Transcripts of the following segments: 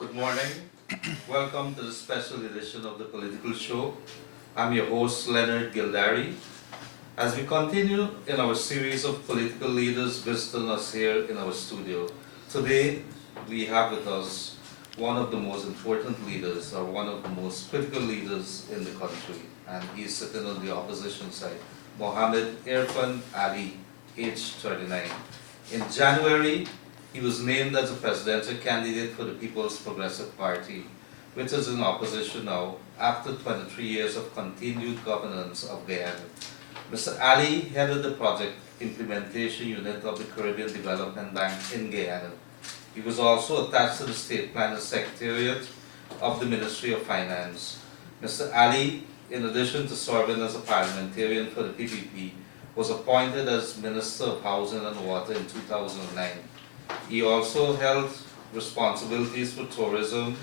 Good morning. Welcome to the special edition of the Political Show. I'm your host, Leonard Gildari. As we continue in our series of political leaders visiting us here in our studio, today we have with us one of the most important leaders, or one of the most critical leaders in the country, and he's sitting on the opposition side, Mohammed Irfaan Ali, age 39. In January, he was named as a presidential candidate for the People's Progressive Party, which is in opposition now after 23 years of continued governance of Guyana. Mr. Ali headed the project implementation unit of the Caribbean Development Bank in Guyana. He was also attached to the State Planners Secretariat of the Ministry of Finance. Mr. Ali, in addition to serving as a parliamentarian for the PPP, was appointed as Minister of Housing and Water in 2009. He also held responsibilities for tourism,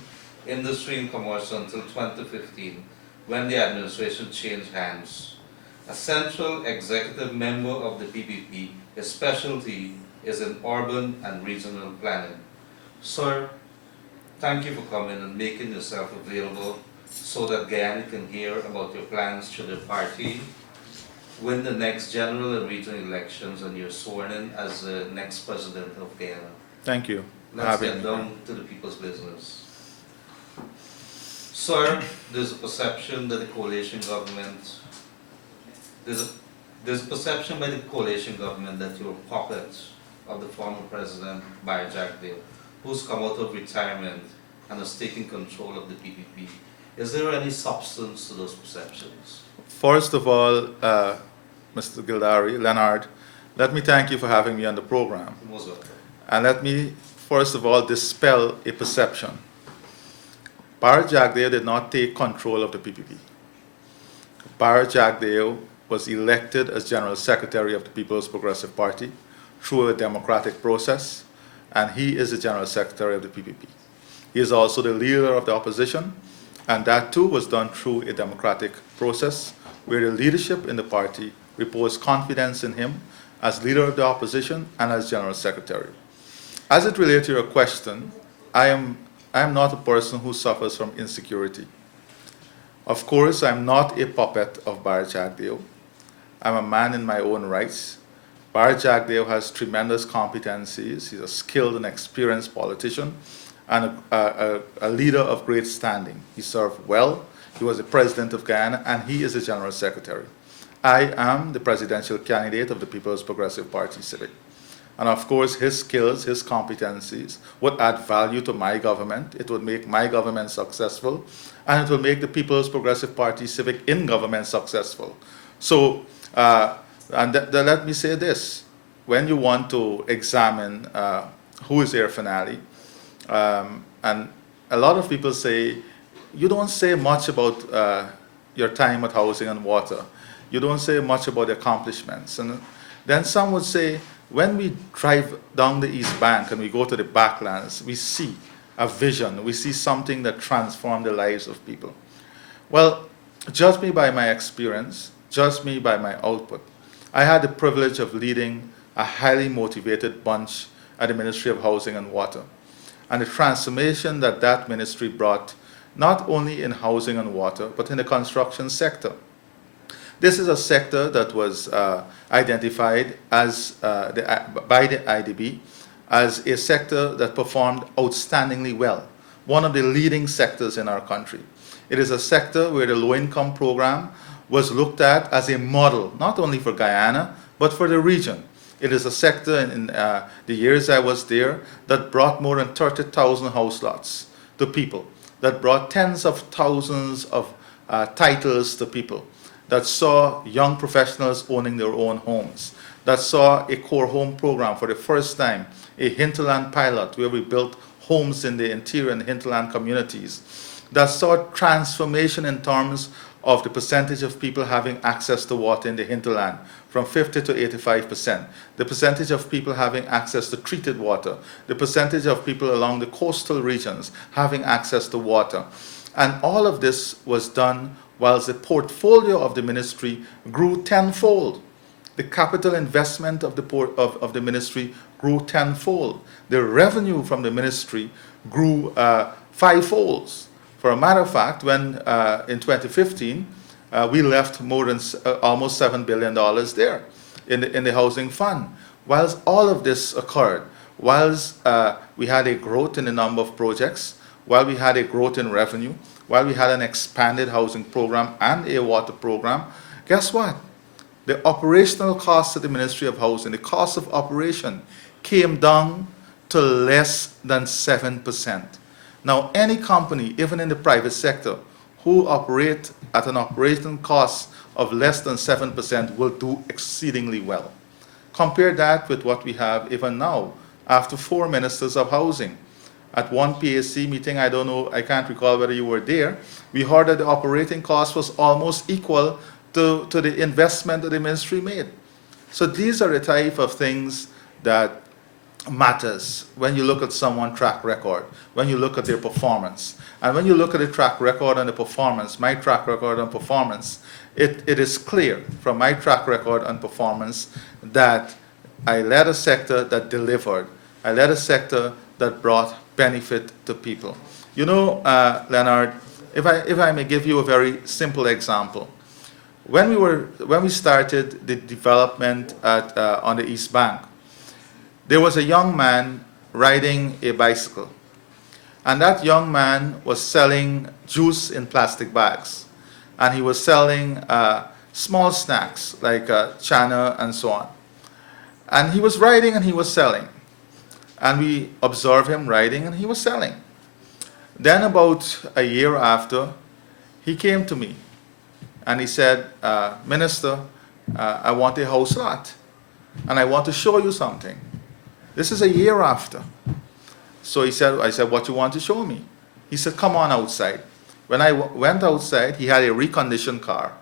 industry and commerce until 2015, when the administration changed hands. A central executive member of the PPP, his specialty is in urban and regional planning. Sir, thank you for coming and making yourself available so that Guyana can hear about your plans should your party win the next general and regional elections and you're sworn in as the next president of Guyana. Thank you. Let's get down to the people's business. Sir, there's a perception that the coalition government, there's a perception by the coalition government that you're a puppet of the former president, Barry Jagdale, who's come out of retirement and has taken control of the PPP. Is there any substance to those perceptions? First of all, Mr. Gildari, Leonard, let me thank you for having me on the program. You're most welcome. And let me, first of all, dispel a perception. Barry Jagdale did not take control of the PPP. Barry Jagdale was elected as General Secretary of the People's Progressive Party through a democratic process, and he is the General Secretary of the PPP. He is also the leader of the opposition, and that too was done through a democratic process where the leadership in the party reposed confidence in him as leader of the opposition and as General Secretary. As it relates to your question, I am not a person who suffers from insecurity. Of course, I'm not a puppet of Barry Jagdale. I'm a man in my own rights. Barry Jagdale has tremendous competencies. He's a skilled and experienced politician and a leader of great standing. He served well. He was the president of Guyana, and he is the general secretary. I am the presidential candidate of the People's Progressive Party Civic. And of course, his skills, his competencies would add value to my government. It would make my government successful, and it will make the People's Progressive Party Civic in government successful. So, let me say this. When you want to examine who is Irfaan Ali, and a lot of people say, you don't say much about your time at Housing and Water. You don't say much about the accomplishments. And then some would say, when we drive down the East Bank and we go to the backlands, we see a vision. We see something that transformed the lives of people. Well, judge me by my experience. Judge me by my output. I had the privilege of leading a highly motivated bunch at the Ministry of Housing and Water. And the transformation that that ministry brought, not only in housing and water, but in the construction sector. This is a sector that was identified as, by the IDB as a sector that performed outstandingly well, one of the leading sectors in our country. It is a sector where the low-income program was looked at as a model, not only for Guyana, but for the region. It is a sector in the years I was there that brought more than 30,000 house lots to people, that brought tens of thousands of titles to people, that saw young professionals owning their own homes, that saw a core home program for the first time, a hinterland pilot where we built homes in the interior and hinterland communities, that saw transformation in terms of the percentage of people having access to water in the hinterland from 50 to 85%, the percentage of people having access to treated water, the percentage of people along the coastal regions having access to water. And all of this was done whilst the portfolio of the ministry grew tenfold. The capital investment of the ministry grew tenfold. The revenue from the ministry grew fivefolds. For a matter of fact, when in 2015, we left more than almost $7 billion there in the housing fund. Whilst all of this occurred, whilst we had a growth in the number of projects, while we had a growth in revenue, while we had an expanded housing program and a water program, guess what? The operational costs of the Ministry of Housing, the cost of operation, came down to less than 7%. Now, any company, even in the private sector, who operate at an operating cost of less than 7% will do exceedingly well. Compare that with what we have even now, after 4 ministers of housing. At one PAC meeting, I don't know, I can't recall whether you were there, we heard that the operating cost was almost equal to the investment that the ministry made. So these are the type of things that matters when you look at someone's track record, when you look at their performance. And when you look at the track record and the performance, my track record and performance, it is clear from my track record and performance that I led a sector that delivered. I led a sector that brought benefit to people. You know, Leonard, if I may give you a very simple example. When we started the development on the East Bank, there was a young man riding a bicycle. And that young man was selling juice in plastic bags. And he was selling small snacks like chana and so on. And he was riding and he was selling. And we observed him riding and he was selling. Then about a year after, he came to me and he said, Minister, I want a house lot and I want to show you something. This is a year after. So I said, what you want to show me? He said, come on outside. When I went outside, he had a reconditioned car.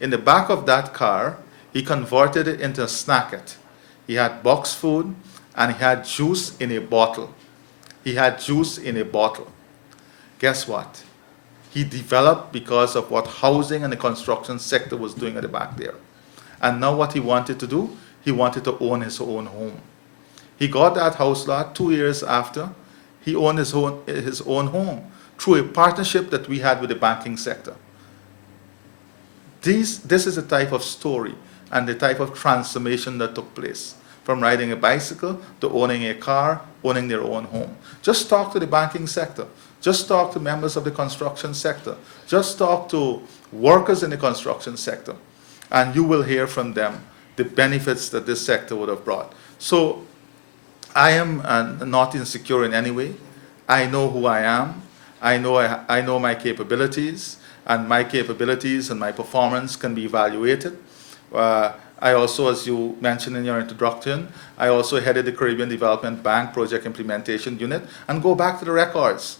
In the back of that car, he converted it into a snacket. He had box food and he had juice in a bottle. He had juice in a bottle. Guess what? He developed because of what housing and the construction sector was doing at the back there. And now what he wanted to do, he wanted to own his own home. He got that house lot 2 years after. He owned his own home through a partnership that we had with the banking sector. This is the type of story and the type of transformation that took place from riding a bicycle to owning a car, owning their own home. Just talk to the banking sector. Just talk to members of the construction sector. Just talk to workers in the construction sector. And you will hear from them the benefits that this sector would have brought. So I am not insecure in any way. I know who I am. I know my capabilities, and my capabilities and my performance can be evaluated. I also, as you mentioned in your introduction, I also headed the Caribbean Development Bank Project Implementation Unit, and go back to the records.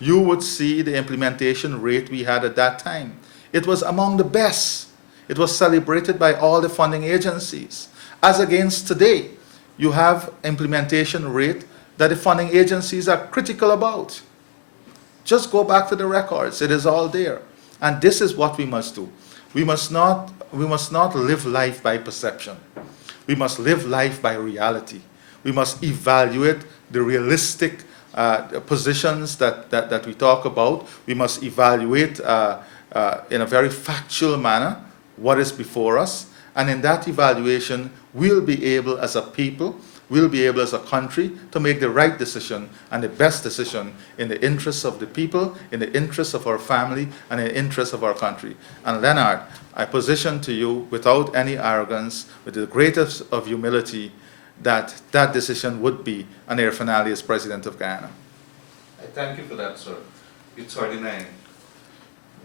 You would see the implementation rate we had at that time. It was among the best. It was celebrated by all the funding agencies. As against today, you have implementation rate that the funding agencies are critical about. Just go back to the records. It is all there. And this is what we must do. We must not live life by perception. We must live life by reality. We must evaluate the realistic positions that we talk about. We must evaluate in a very factual manner what is before us. And in that evaluation, we'll be able as a people, we'll be able as a country to make the right decision and the best decision in the interests of the people, in the interests of our family, and in the interests of our country. And Leonard, I position to you without any arrogance, with the greatest of humility, that that decision would be an Irfaan Ali as President of Guyana. I thank you for that, sir. You're 39.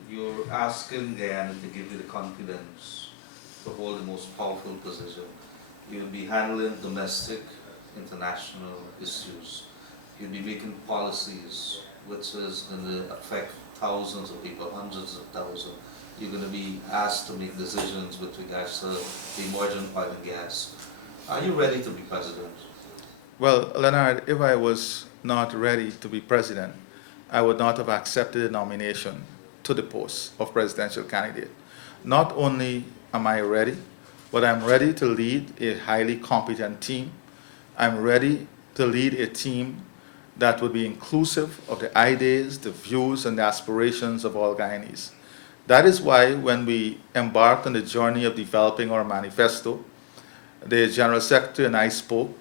You're asking Guyana to give you the confidence to hold the most powerful position. You'll be handling domestic, international issues. You'll be making policies which is going to affect thousands of people, hundreds of thousands. You're going to be asked to make decisions with regards to the emerging oil and gas. Are you ready to be president? Well, Leonard, if I was not ready to be president, I would not have accepted the nomination to the post of presidential candidate. Not only am I ready, but I'm ready to lead a highly competent team. I'm ready to lead a team that would be inclusive of the ideas, the views, and the aspirations of all Guyanese. That is why when we embarked on the journey of developing our manifesto, the General Secretary and I spoke,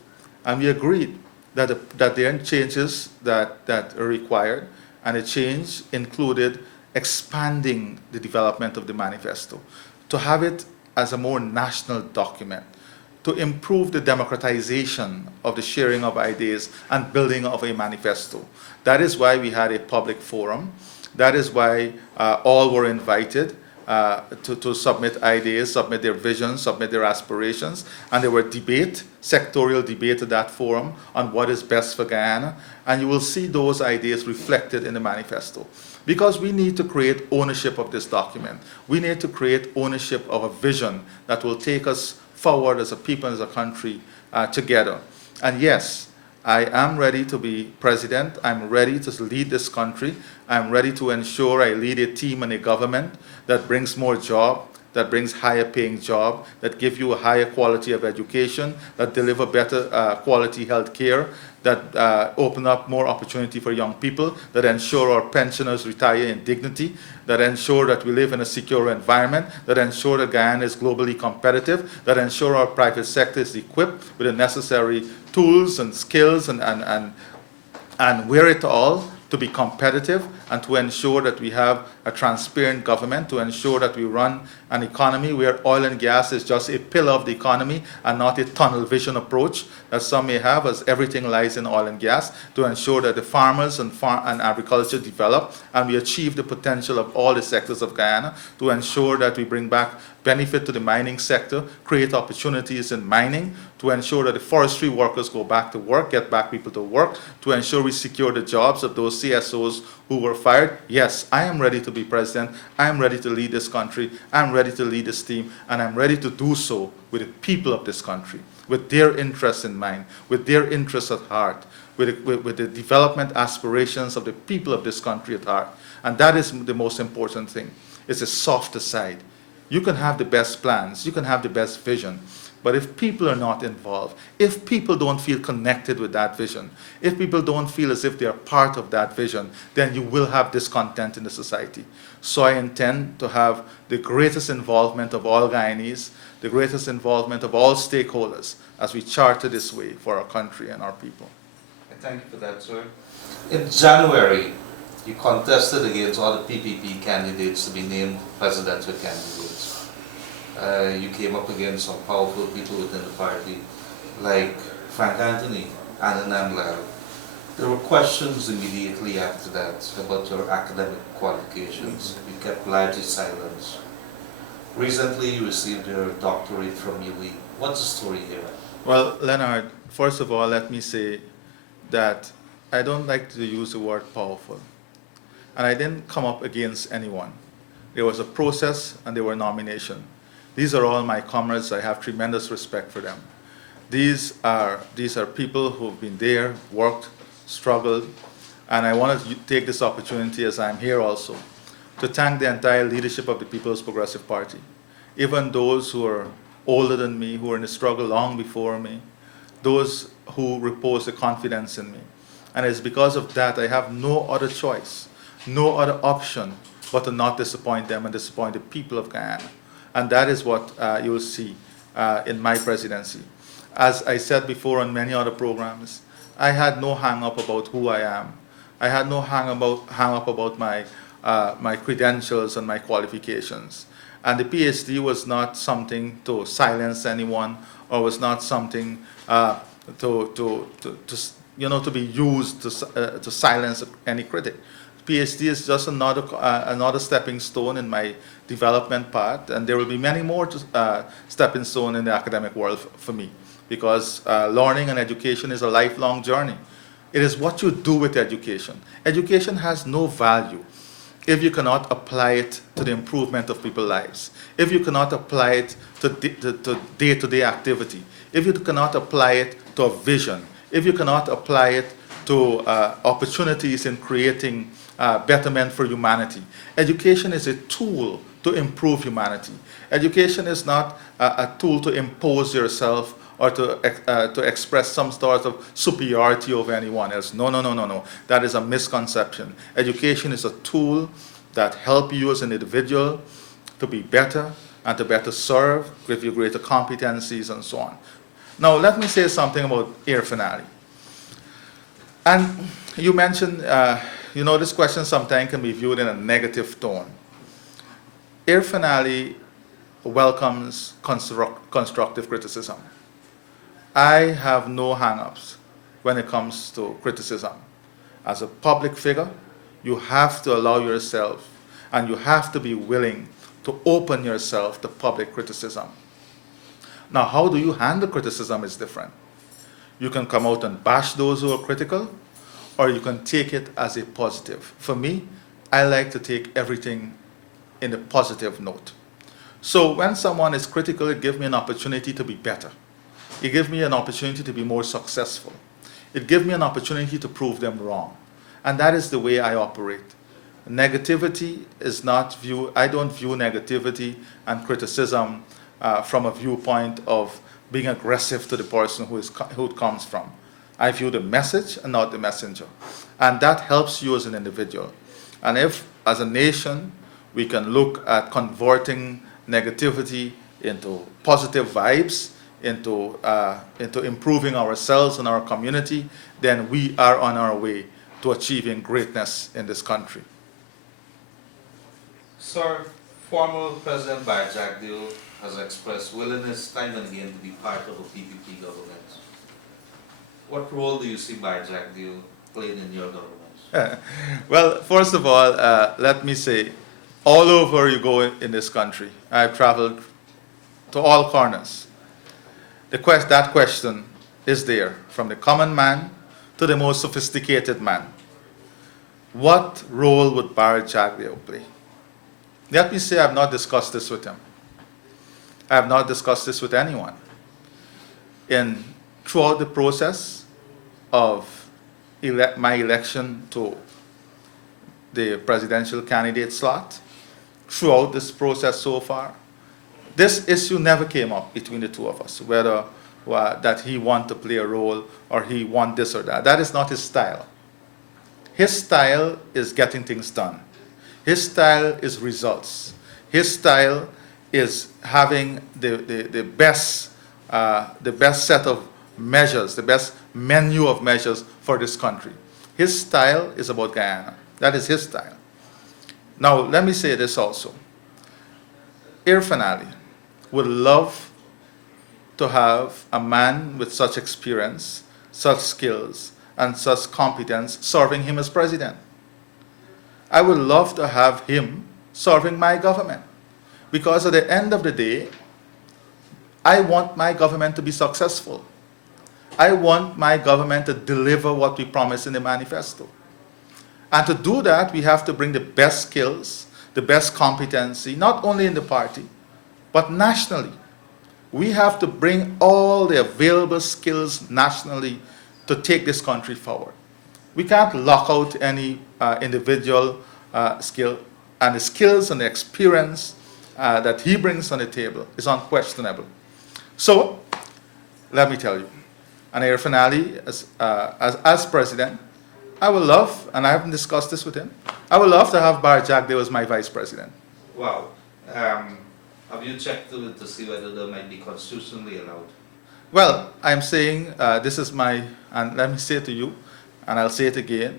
and we agreed that there are changes that are required, and the change included expanding the development of the manifesto, to have it as a more national document, to improve the democratization of the sharing of ideas and building of a manifesto. That is why we had a public forum. That is why all were invited to submit ideas, submit their visions, submit their aspirations, and there were sectorial debate at that forum on what is best for Guyana, and you will see those ideas reflected in the manifesto. Because we need to create ownership of this document. We need to create ownership of a vision that will take us forward as a people, as a country, together. And yes, I am ready to be president. I'm ready to lead this country. I'm ready to ensure I lead a team and a government that brings more job, that brings higher paying job, that give you a higher quality of education, that deliver better quality health care, that open up more opportunity for young people, that ensure our pensioners retire in dignity, that ensure that we live in a secure environment, that ensure that Guyana is globally competitive, that ensure our private sector is equipped with the necessary tools and skills and wherewithal to be competitive, and to ensure that we have a transparent government, to ensure that we run an economy where oil and gas is just a pillar of the economy and not a tunnel vision approach that some may have, as everything lies in oil and gas, to ensure that the farmers and agriculture develop and we achieve the potential of all the sectors of Guyana, to ensure that we bring back benefit to the mining sector, create opportunities in mining, to ensure that the forestry workers go back to work, get back people to work, to ensure we secure the jobs of those CSOs who were fired. Yes, I am ready to be president. I am ready to lead this country. I'm ready to lead this team, and I'm ready to do so with the people of this country, with their interests in mind, with their interests at heart, with the development aspirations of the people of this country at heart. And that is the most important thing. It's the softer side. You can have the best plans, you can have the best vision, but if people are not involved, if people don't feel connected with that vision, if people don't feel as if they are part of that vision, then you will have discontent in the society. So I intend to have the greatest involvement of all Guyanese, the greatest involvement of all stakeholders as we charter this way for our country and our people. Thank you for that, sir. In January, you contested against all the PPP candidates to be named presidential candidates. You came up against some powerful people within the party, like Frank Anthony, Anna Namlal. There were questions immediately after that about your academic qualifications. You kept largely silent. Recently, you received your doctorate from UE. What's the story here? Well, Leonard, first of all, let me say that I don't like to use the word powerful. And I didn't come up against anyone. There was a process and there were nominations. These are all my comrades. I have tremendous respect for them. These are people who've been there, worked, struggled, and I want to take this opportunity, as I'm here also, to thank the entire leadership of the People's Progressive Party. Even those who are older than me, who were in the struggle long before me, those who repose the confidence in me. And it's because of that I have no other choice, no other option but to not disappoint them and disappoint the people of Guyana. And that is what you will see in my presidency. As I said before on many other programs, I had no hang-up about who I am. I had no hang-up about my credentials and my qualifications. And the PhD was not something to silence anyone, or was not something to be used to silence any critic. PhD is just another stepping stone in my development path, and there will be many more stepping stones in the academic world for me, because learning and education is a lifelong journey. It is what you do with education. Education has no value if you cannot apply it to the improvement of people's lives, if you cannot apply it to day-to-day activity, if you cannot apply it to a vision, if you cannot apply it to opportunities in creating betterment for humanity. Education is a tool to improve humanity. Education is not a tool to impose yourself or to express some sort of superiority over anyone else. No, no, no, no, no. That is a misconception. Education is a tool that helps you as an individual to be better and to better serve, give you greater competencies and so on. Now, let me say something about Irfaan. And you mentioned, this question sometimes can be viewed in a negative tone. Irfaan welcomes constructive criticism. I have no hang-ups when it comes to criticism. As a public figure, you have to allow yourself and you have to be willing to open yourself to public criticism. Now, how do you handle criticism is different. You can come out and bash those who are critical, or you can take it as a positive. For me, I like to take everything in a positive note. So when someone is critical, it gives me an opportunity to be better. It gives me an opportunity to be more successful. It gives me an opportunity to prove them wrong. And that is the way I operate. Negativity is not I don't view negativity and criticism from a viewpoint of being aggressive to the person who it comes from. I view the message and not the messenger. And that helps you as an individual. And if, as a nation, we can look at converting negativity into positive vibes, into improving ourselves and our community, then we are on our way to achieving greatness in this country. Sir, former President Barry Jagdeo has expressed willingness time and again to be part of a PPP government. What role do you see Barry Jagdeo playing in your government? Well, first of all, let me say, all over you go in this country, I've traveled to all corners. That question is there, from the common man to the most sophisticated man. What role would Barry Jagdeo play? Let me say I have not discussed this with him. I have not discussed this with anyone. Throughout the process of my election to the presidential candidate slot, throughout this process so far, this issue never came up between the two of us, whether that he want to play a role or he want this or that. That is not his style. His style is getting things done. His style is results. His style is having the best set of measures, the best menu of measures for this country. His style is about Guyana. That is his style. Now, let me say this also. Irfaan would love to have a man with such experience, such skills, and such competence serving him as president. I would love to have him serving my government, because at the end of the day, I want my government to be successful. I want my government to deliver what we promised in the manifesto. And to do that, we have to bring the best skills, the best competency, not only in the party, but nationally. We have to bring all the available skills nationally to take this country forward. We can't lock out any individual skill, and the skills and the experience that he brings on the table is unquestionable. So, let me tell you, and Irfaan as president, I would love, and I haven't discussed this with him, I would love to have Barry Jagdeo as my vice president. Wow. Have you checked to see whether they might be constitutionally allowed? Well, I'm saying this is and let me say it to you, and I'll say it again,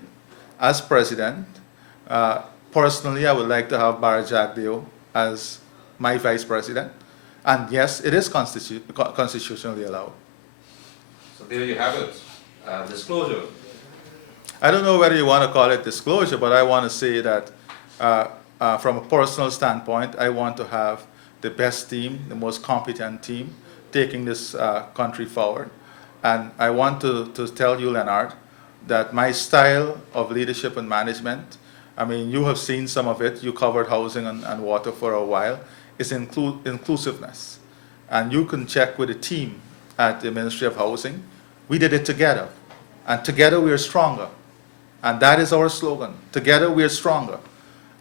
as president, personally I would like to have Barry Jagdeo as my vice president, and yes, it is constitutionally allowed. So there you have it, disclosure. I don't know whether you want to call it disclosure, but I want to say that from a personal standpoint, I want to have the best team, the most competent team, taking this country forward. And I want to tell you, Leonard, that my style of leadership and management, I mean, you have seen some of it, you covered housing and water for a while, is inclusiveness. And you can check with the team at the Ministry of Housing. We did it together, and together we are stronger. And that is our slogan, together we are stronger.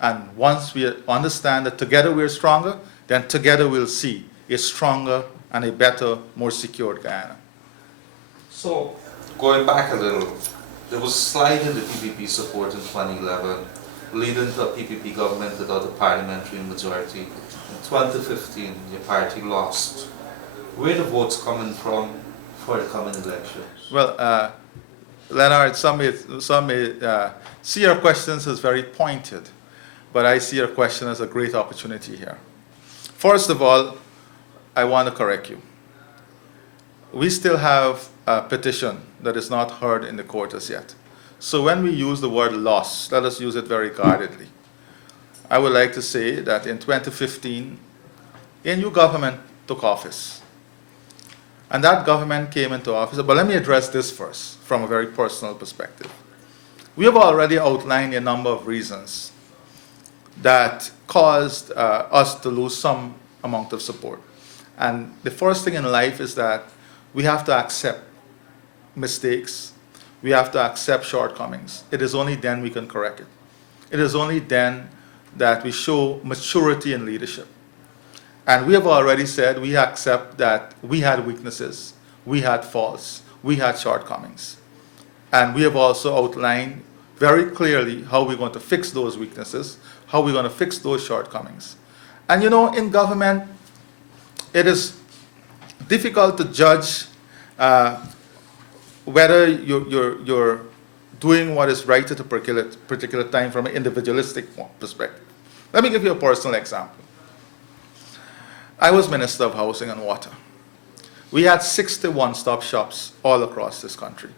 And once we understand that together we are stronger, then together we'll see a stronger and a better, more secure Guyana. So, going back a little, there was a slide in the PPP support in 2011, leading to a PPP government without a parliamentary majority. In 2015, your party lost. Where the votes coming from for the coming elections? Well, Leonard, some may see your questions as very pointed, but I see your question as a great opportunity here. First of all, I want to correct you. We still have a petition that is not heard in the court as yet. So when we use the word loss, let us use it very guardedly. I would like to say that in 2015, a new government took office. And that government came into office, but let me address this first from a very personal perspective. We have already outlined a number of reasons that caused us to lose some amount of support. And the first thing in life is that we have to accept mistakes. We have to accept shortcomings. It is only then we can correct it. It is only then that we show maturity in leadership. And we have already said we accept that we had weaknesses, we had faults, we had shortcomings. And we have also outlined very clearly how we're going to fix those weaknesses, how we're going to fix those shortcomings. And you know, in government, it is difficult to judge whether you're doing what is right at a particular time from an individualistic perspective. Let me give you a personal example. I was Minister of Housing and Water. We had 61 stop shops all across this country.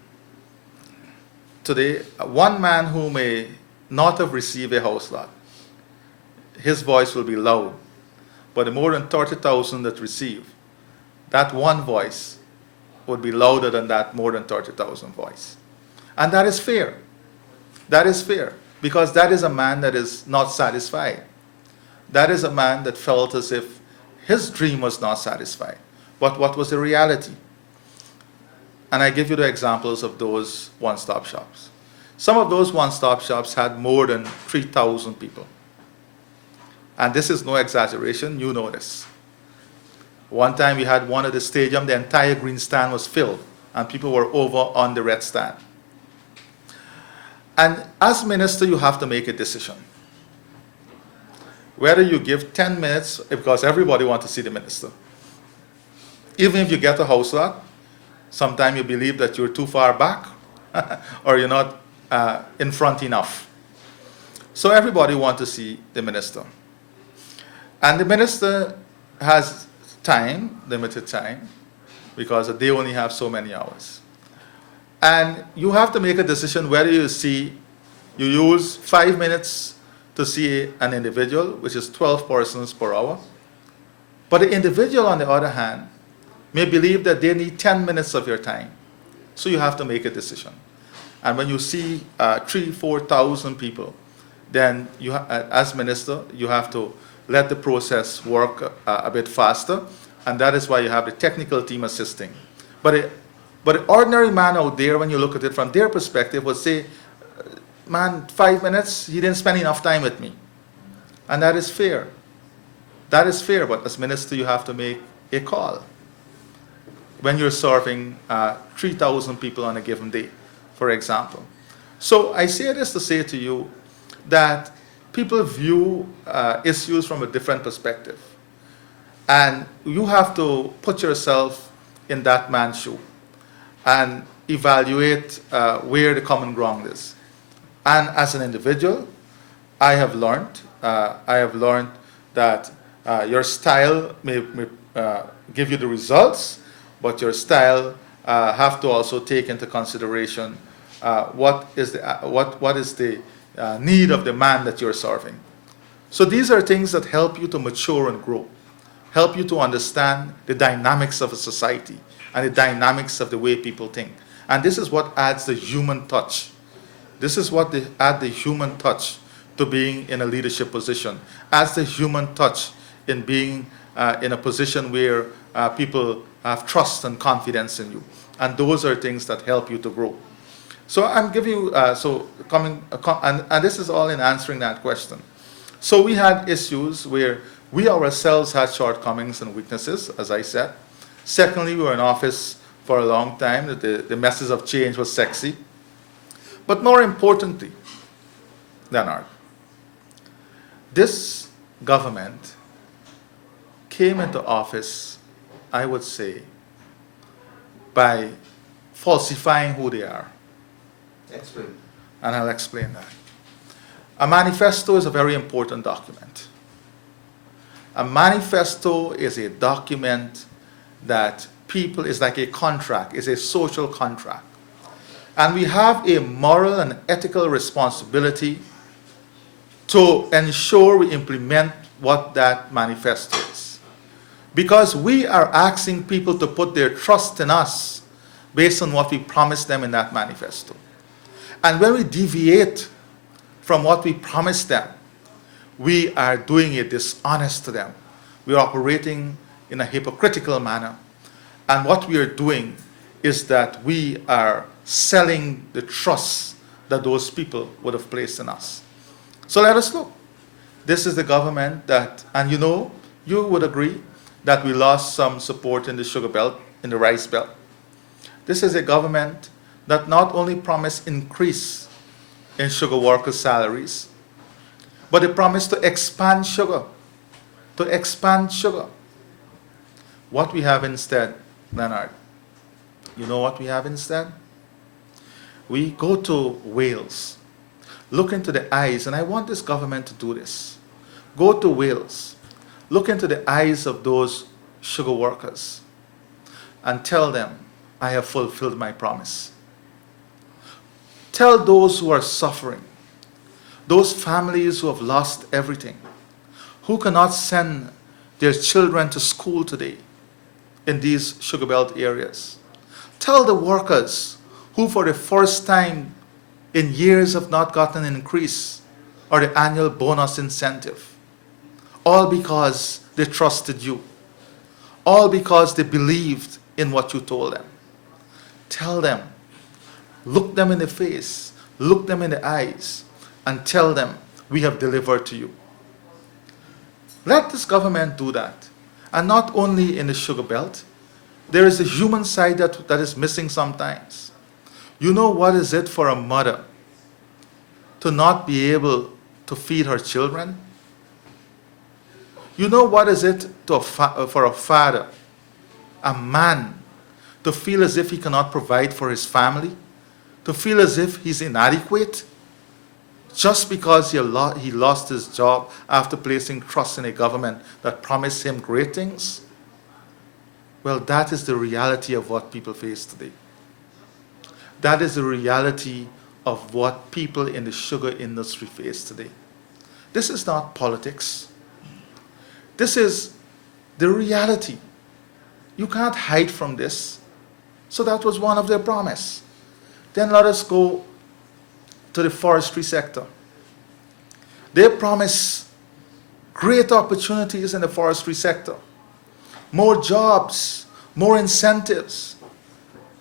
Today, one man who may not have received a house lot, his voice will be loud, but the more than 30,000 that receive, that one voice would be louder than that more than 30,000 voice. And that is fair. That is fair, because that is a man that is not satisfied. That is a man that felt as if his dream was not satisfied. But what was the reality? And I give you the examples of those one-stop shops. Some of those one-stop shops had more than 3,000 people. And this is no exaggeration, you know this. One time we had one at the stadium, the entire green stand was filled, and people were over on the red stand. And as minister, you have to make a decision. Whether you give 10 minutes, because everybody wants to see the minister. Even if you get a house lot, sometimes you believe that you're too far back, or you're not in front enough. So everybody wants to see the minister. And the minister has time, limited time, because they only have so many hours. And you have to make a decision whether you use 5 minutes to see an individual, which is 12 persons per hour. But the individual, on the other hand, may believe that they need 10 minutes of your time. So you have to make a decision. And when you see 3,000, 4,000 people, then you as minister, you have to let the process work a bit faster. And that is why you have the technical team assisting. But the ordinary man out there, when you look at it from their perspective, would say, man, 5 minutes, he didn't spend enough time with me. And that is fair. That is fair, but as minister, you have to make a call. When you're serving 3,000 people on a given day, for example. So I say this to say to you that people view issues from a different perspective. And you have to put yourself in that man's shoe and evaluate where the common ground is. And as an individual, I have learned that your style may give you the results, but your style have to also take into consideration what is the need of the man that you're serving. So these are things that help you to mature and grow, help you to understand the dynamics of a society and the dynamics of the way people think. And this is what adds the human touch. This is what adds the human touch to being in a leadership position, adds the human touch in being in a position where people have trust and confidence in you. And those are things that help you to grow. So I'm giving you, and this is all in answering that question. So we had issues where we ourselves had shortcomings and weaknesses, as I said. Secondly, we were in office for a long time, that the message of change was sexy. But more importantly, Leonard, this government came into office, I would say, by falsifying who they are. Explain. And I'll explain that. A manifesto is a very important document. A manifesto is a document that people, is like a contract, is a social contract. And we have a moral and ethical responsibility to ensure we implement what that manifesto is. Because we are asking people to put their trust in us based on what we promised them in that manifesto. And when we deviate from what we promised them, we are doing a dishonest to them. We are operating in a hypocritical manner. And what we are doing is that we are selling the trust that those people would have placed in us. So let us look. This is the government that, and you would agree that we lost some support in the sugar belt, in the rice belt. This is a government that not only promised increase in sugar workers' salaries, but it promised to expand sugar. To expand sugar. What we have instead, Leonard, you know what we have instead? We go to Wales, look into the eyes, and I want this government to do this. Go to Wales, look into the eyes of those sugar workers, and tell them, I have fulfilled my promise. Tell those who are suffering, those families who have lost everything, who cannot send their children to school today in these sugar belt areas. Tell the workers who for the first time in years have not gotten an increase or the annual bonus incentive, all because they trusted you, all because they believed in what you told them. Tell them, look them in the face, look them in the eyes, and tell them, we have delivered to you. Let this government do that. And not only in the sugar belt, there is a human side that is missing sometimes. You know what is it for a mother to not be able to feed her children? You know what is it for a father, a man, to feel as if he cannot provide for his family? To feel as if he's inadequate? Just because he lost his job after placing trust in a government that promised him great things? Well, that is the reality of what people face today. That is the reality of what people in the sugar industry face today. This is not politics. This is the reality. You can't hide from this. So that was one of their promise. Then let us go to the forestry sector. They promise great opportunities in the forestry sector. More jobs, more incentives.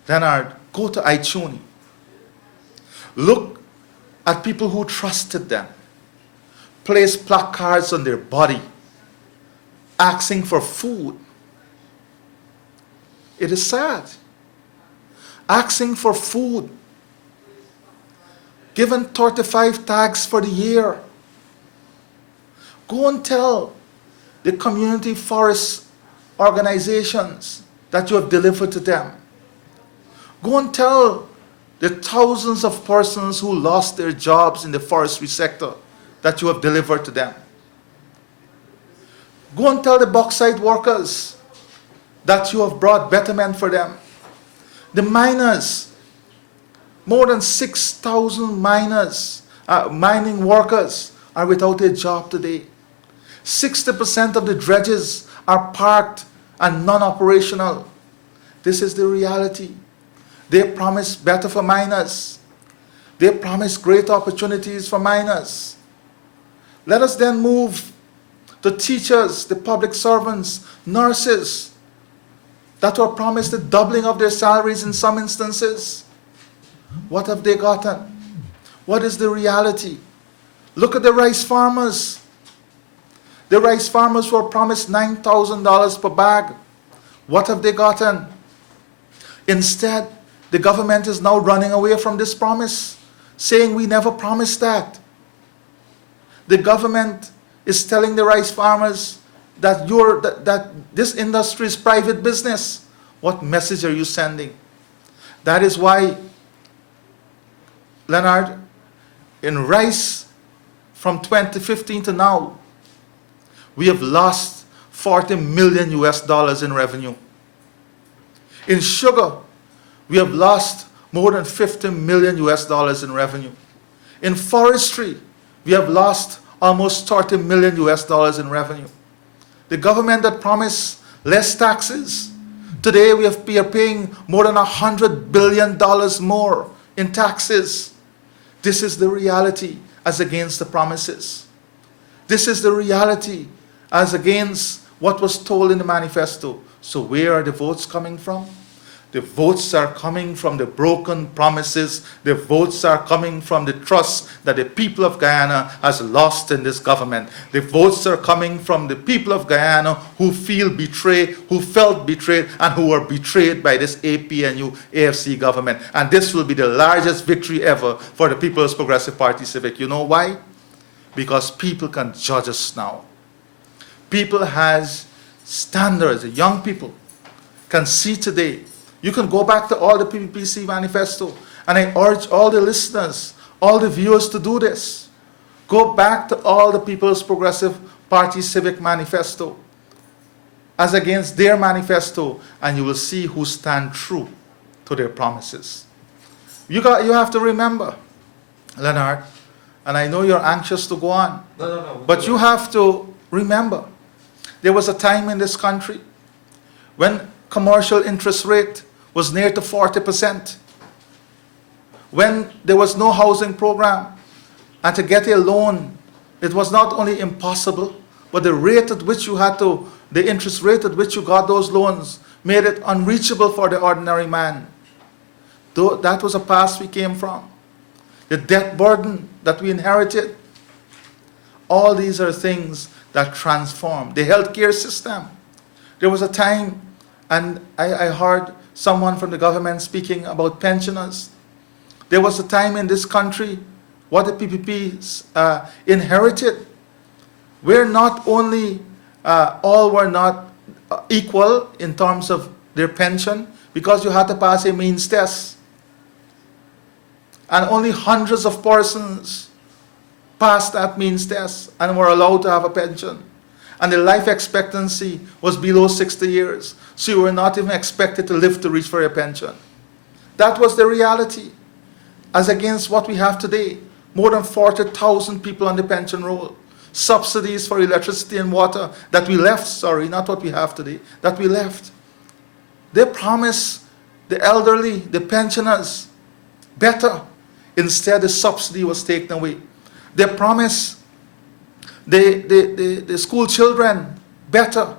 Leonard, go to Ichuni. Look at people who trusted them. Place placards on their body, asking for food. It is sad. Asking for food. Given 35 tags for the year. Go and tell the community forest organizations that you have delivered to them. Go and tell the thousands of persons who lost their jobs in the forestry sector that you have delivered to them. Go and tell the bauxite workers that you have brought betterment for them. The miners, more than 6,000 miners, mining workers are without a job today. 60% of the dredges are parked and non-operational. This is the reality. They promise better for miners. They promise great opportunities for miners. Let us then move to teachers, the public servants, nurses, that were promised the doubling of their salaries in some instances. What have they gotten? What is the reality? Look at the rice farmers. The rice farmers were promised $9,000 per bag. What have they gotten? Instead, the government is now running away from this promise, saying we never promised that. The government is telling the rice farmers that this industry is private business. What message are you sending? That is why, Leonard, in rice from 2015 to now, we have lost $40 million in revenue. In sugar, we have lost more than $50 million in revenue. In forestry, we have lost almost $30 million in revenue. The government that promised less taxes, today we are paying more than $100 billion more in taxes. This is the reality as against the promises. This is the reality as against what was told in the manifesto. So where are the votes coming from? The votes are coming from the broken promises. The votes are coming from the trust that the people of Guyana has lost in this government. The votes are coming from the people of Guyana who feel betrayed, who felt betrayed, and who were betrayed by this APNU AFC government. And this will be the largest victory ever for the People's Progressive Party Civic. You know why? Because people can judge us now. People has standards. The young people can see today. You can go back to all the PPPC manifesto, and I urge all the listeners, all the viewers to do this. Go back to all the People's Progressive Party Civic Manifesto as against their manifesto, and you will see who stand true to their promises. You have to remember, Leonard, and I know you're anxious to go on, but you have to remember, there was a time in this country when commercial interest rate was near to 40%. When there was no housing program, and to get a loan, it was not only impossible, but the rate at which the interest rate at which you got those loans made it unreachable for the ordinary man. Though that was a past we came from. The debt burden that we inherited. All these are things that transform. The healthcare system. There was a time, and I heard someone from the government speaking about pensioners. There was a time in this country, what the PPPs inherited, where not only all were not equal in terms of their pension, because you had to pass a means test. And only hundreds of persons passed that means test and were allowed to have a pension. And the life expectancy was below 60 years. So you were not even expected to live to reach for your pension. That was the reality. As against what we have today, more than 40,000 people on the pension roll. Subsidies for electricity and water that we left, sorry, not what we have today, that we left. They promised the elderly, the pensioners, better. Instead, the subsidy was taken away. They promised the school children better.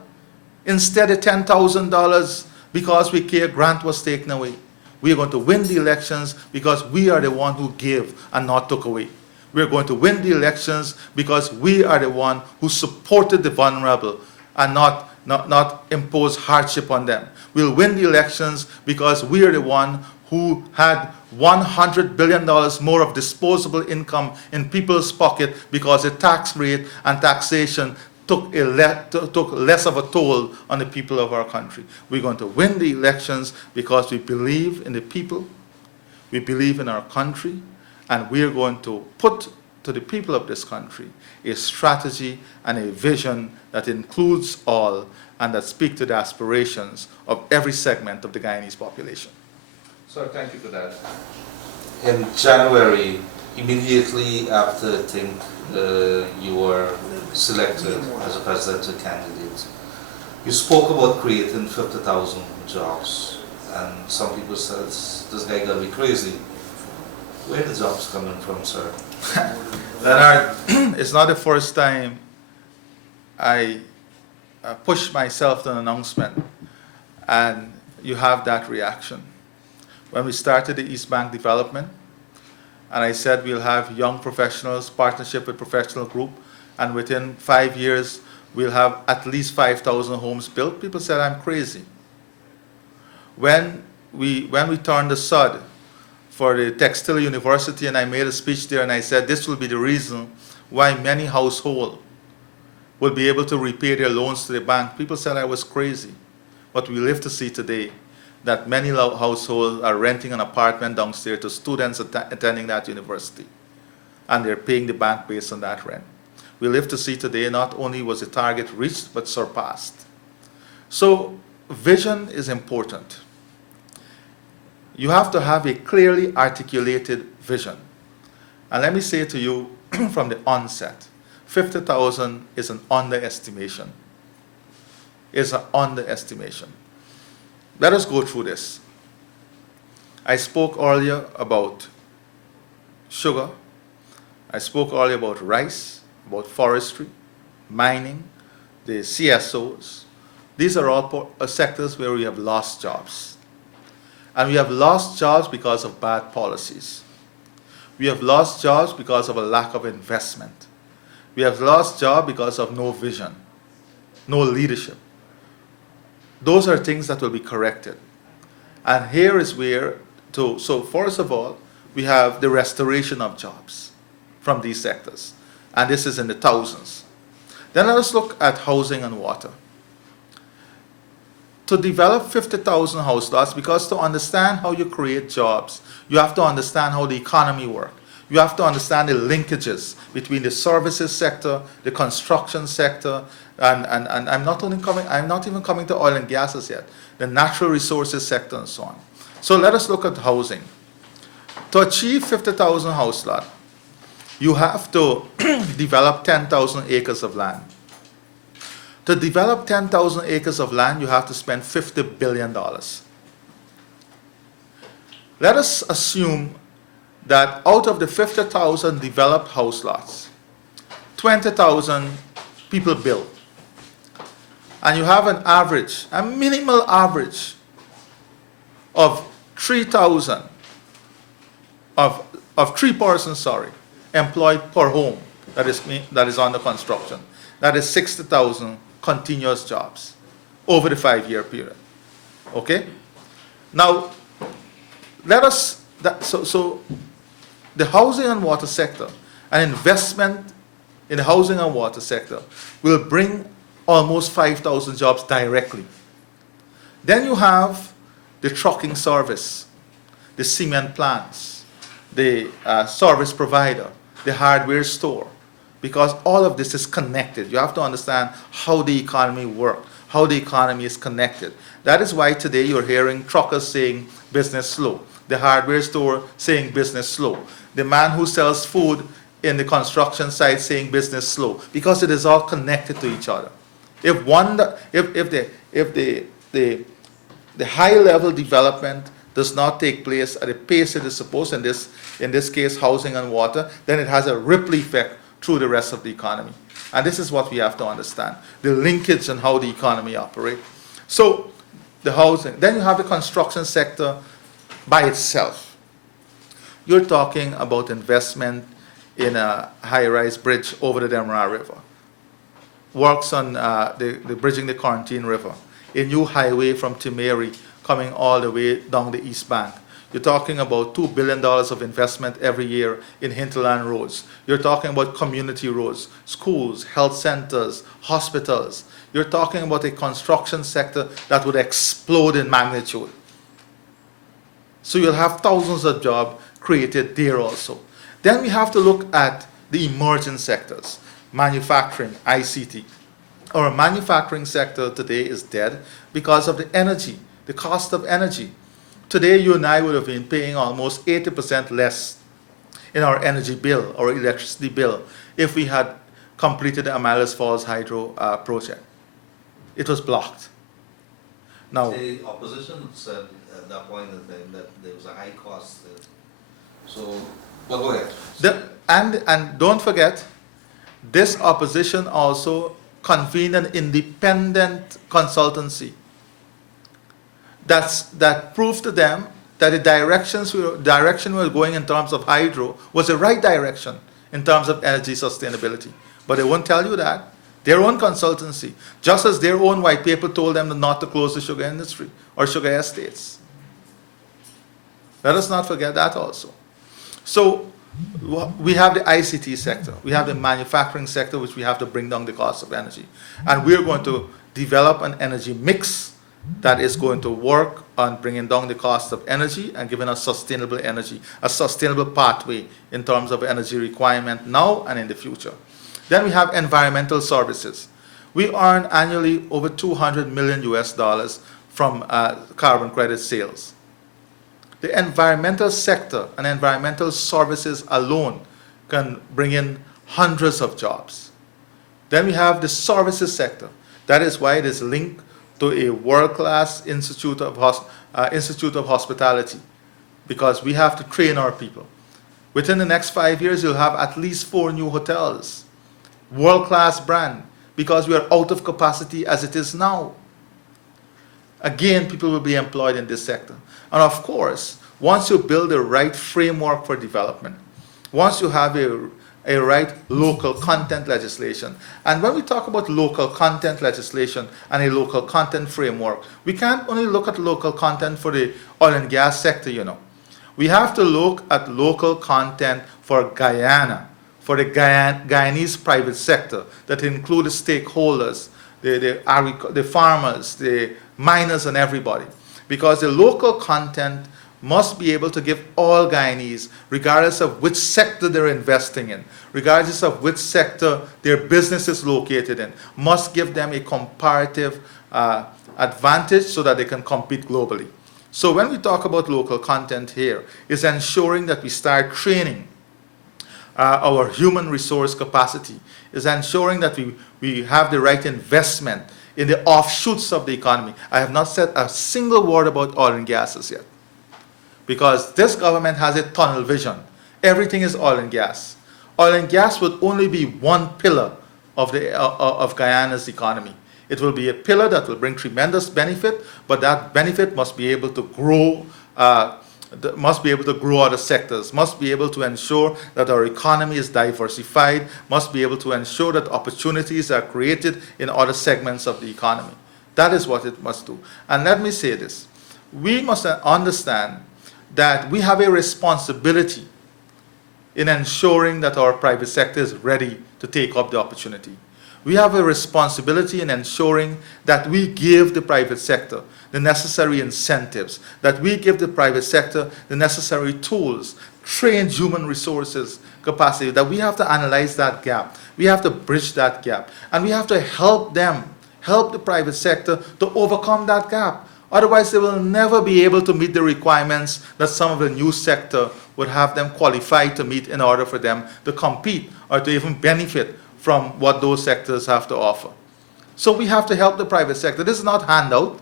Instead, the $10,000 because we care grant was taken away. We are going to win the elections because we are the one who gave and not took away. We are going to win the elections because we are the one who supported the vulnerable and not impose hardship on them. We'll win the elections because we are the one who had $100 billion more of disposable income in people's pocket because the tax rate and taxation took less of a toll on the people of our country. We're going to win the elections because we believe in the people, we believe in our country, and we are going to put to the people of this country a strategy and a vision that includes all and that speak to the aspirations of every segment of the Guyanese population. So thank you for that. In January, immediately after I think you were selected as a presidential candidate, you spoke about creating 50,000 jobs, and some people said this guy gotta be crazy. Where are the jobs coming from, sir? Leonard, it's not the first time I pushed myself to an announcement and you have that reaction. When we started the East Bank development, and I said we'll have young professionals, partnership with professional group, and within 5 years we'll have at least 5,000 homes built, people said I'm crazy. When when we turned the sod for the Textile University, and I made a speech there, and I said this will be the reason why many households will be able to repay their loans to the bank. People said I was crazy. But we live to see today that many households are renting an apartment downstairs to students attending that university, and they're paying the bank based on that rent. We live to see today not only was the target reached, but surpassed. So vision is important. You have to have a clearly articulated vision. And let me say to you from the onset, 50,000 is an underestimation. It's an underestimation. Let us go through this. I spoke earlier about sugar. I spoke earlier about rice, about forestry, mining, the CSOs. These are all sectors where we have lost jobs. And we have lost jobs because of bad policies. We have lost jobs because of a lack of investment. We have lost jobs because of no vision, no leadership. Those are things that will be corrected. And here is where, so first of all, we have the restoration of jobs from these sectors. And this is in the thousands. Then let us look at housing and water. To develop 50,000 house lots, because to understand how you create jobs, you have to understand how the economy works. You have to understand the linkages between the services sector, the construction sector, and I'm not even coming to oil and gases yet, the natural resources sector and so on. So let us look at housing. To achieve 50,000 house lot, you have to develop 10,000 acres of land. To develop 10,000 acres of land, you have to spend $50 billion. Let us assume that out of the 50,000 developed house lots, 20,000 people build. And you have an average, a minimal average of 3,000, of 3 persons, employed per home that is under construction. That is 60,000 continuous jobs over the 5-year period. Okay? Now, let us, so the housing and water sector, an investment in the housing and water sector will bring almost 5,000 jobs directly. Then you have the trucking service, the cement plants, the service provider, the hardware store, because all of this is connected. You have to understand how the economy works, how the economy is connected. That is why today you're hearing truckers saying business slow, the hardware store saying business slow, the man who sells food in the construction site saying business slow, because it is all connected to each other. If the high level development does not take place at the pace it is supposed, in this case housing and water, then it has a ripple effect through the rest of the economy. And this is what we have to understand, the linkage and how the economy operates. So the housing, then you have the construction sector by itself. You're talking about investment in a high-rise bridge over the Demerara River, works on the bridging the Quarantine River, a new highway from Timeri coming all the way down the East Bank. You're talking about $2 billion of investment every year in hinterland roads. You're talking about community roads, schools, health centers, hospitals. You're talking about a construction sector that would explode in magnitude. So you'll have thousands of jobs created there also. Then we have to look at the emerging sectors, manufacturing, ICT. Our manufacturing sector today is dead because of the energy, the cost of energy. Today, you and I would have been paying almost 80% less in our energy bill, or electricity bill, if we had completed the Amalis Falls Hydro project. It was blocked. Now, the opposition said at that point in time that there was a high cost. So, well, go ahead. And don't forget, this opposition also convened an independent consultancy that proved to them that the direction we were going in terms of hydro was the right direction in terms of energy sustainability. But they won't tell you that. Their own consultancy, just as their own white paper told them not to close the sugar industry or sugar estates. Let us not forget that also. So we have the ICT sector, we have the manufacturing sector, which we have to bring down the cost of energy. And we're going to develop an energy mix that is going to work on bringing down the cost of energy and giving us sustainable energy, a sustainable pathway in terms of energy requirement now and in the future. Then we have environmental services. We earn annually over 200 million US dollars from carbon credit sales. The environmental sector and environmental services alone can bring in hundreds of jobs. Then we have the services sector. That is why it is linked to a world-class institute of hospitality, because we have to train our people. Within the next 5 years, you'll have at least 4 new hotels, world-class brand, because we are out of capacity as it is now. Again, people will be employed in this sector. And of course, once you build the right framework for development, once you have a right local content legislation, and when we talk about local content legislation and a local content framework, we can't only look at local content for the oil and gas sector, you know. We have to look at local content for Guyana, for the Guyanese private sector, that include the stakeholders, the farmers, the miners, and everybody. Because the local content must be able to give all Guyanese, regardless of which sector they're investing in, regardless of which sector their business is located in, must give them a comparative advantage so that they can compete globally. So when we talk about local content here, is ensuring that we start training our human resource capacity, is ensuring that we have the right investment in the offshoots of the economy. I have not said a single word about oil and gases yet, because this government has a tunnel vision. Everything is oil and gas. Oil and gas would only be one pillar of Guyana's economy. It will be a pillar that will bring tremendous benefit, but that benefit must be able to grow, other sectors, must be able to ensure that our economy is diversified, must be able to ensure that opportunities are created in other segments of the economy. That is what it must do. And let me say this. We must understand that we have a responsibility in ensuring that our private sector is ready to take up the opportunity. We have a responsibility in ensuring that we give the private sector the necessary incentives, that we give the private sector the necessary tools, trained human resources capacity, that we have to analyze that gap. We have to bridge that gap. And we have to help the private sector to overcome that gap. Otherwise, they will never be able to meet the requirements that some of the new sector would have them qualified to meet in order for them to compete or to even benefit from what those sectors have to offer. So we have to help the private sector. This is not handout.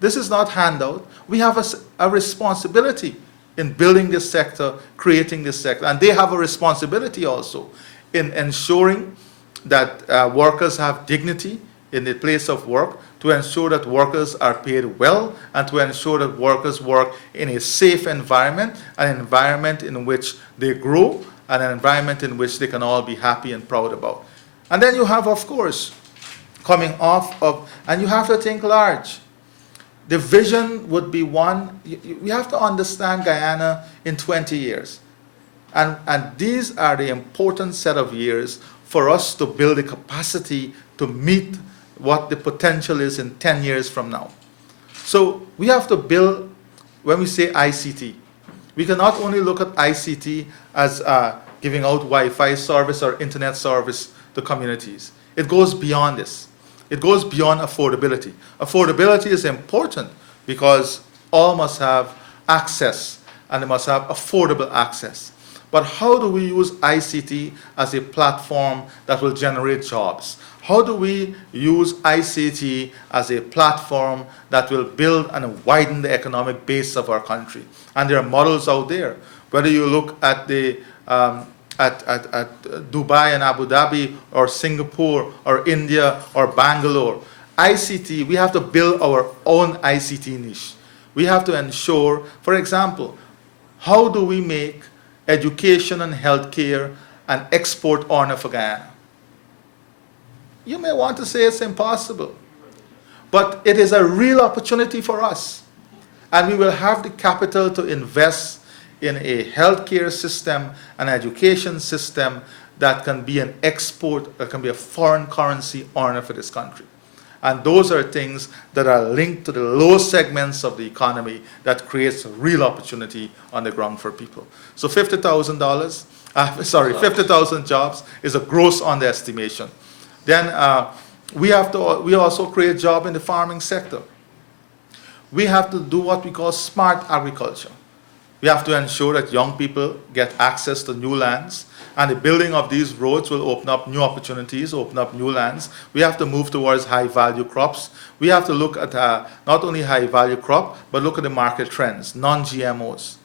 This is not handout. We have a responsibility in building this sector, creating this sector. And they have a responsibility also in ensuring that workers have dignity in the place of work, to ensure that workers are paid well, and to ensure that workers work in a safe environment, an environment in which they grow, and an environment in which they can all be happy and proud about. And then you have, of course, coming off of, and you have to think large. The vision would be one, we have to understand Guyana in 20 years. And these are the important set of years for us to build the capacity to meet what the potential is in 10 years from now. So we have to build, when we say ICT, we cannot only look at ICT as giving out Wi-Fi service or internet service to communities. It goes beyond this. It goes beyond affordability. Affordability is important because all must have access, and they must have affordable access. But how do we use ICT as a platform that will generate jobs? How do we use ICT as a platform that will build and widen the economic base of our country? And there are models out there. Whether you look at the at Dubai and Abu Dhabi, or Singapore, or India, or Bangalore, ICT, we have to build our own ICT niche. We have to ensure, for example, how do we make education and healthcare an export honor for Guyana? You may want to say it's impossible, but it is a real opportunity for us. And we will have the capital to invest in a healthcare system, an education system that can be an export, that can be a foreign currency earner for this country. And those are things that are linked to the low segments of the economy that creates real opportunity on the ground for people. So $50,000, 50,000 jobs is a gross underestimation. Then we also create jobs in the farming sector. We have to do what we call smart agriculture. We have to ensure that young people get access to new lands, and the building of these roads will open up new opportunities, open up new lands. We have to move towards high-value crops. We have to look at not only high-value crop, but look at the market trends, non-GMOs.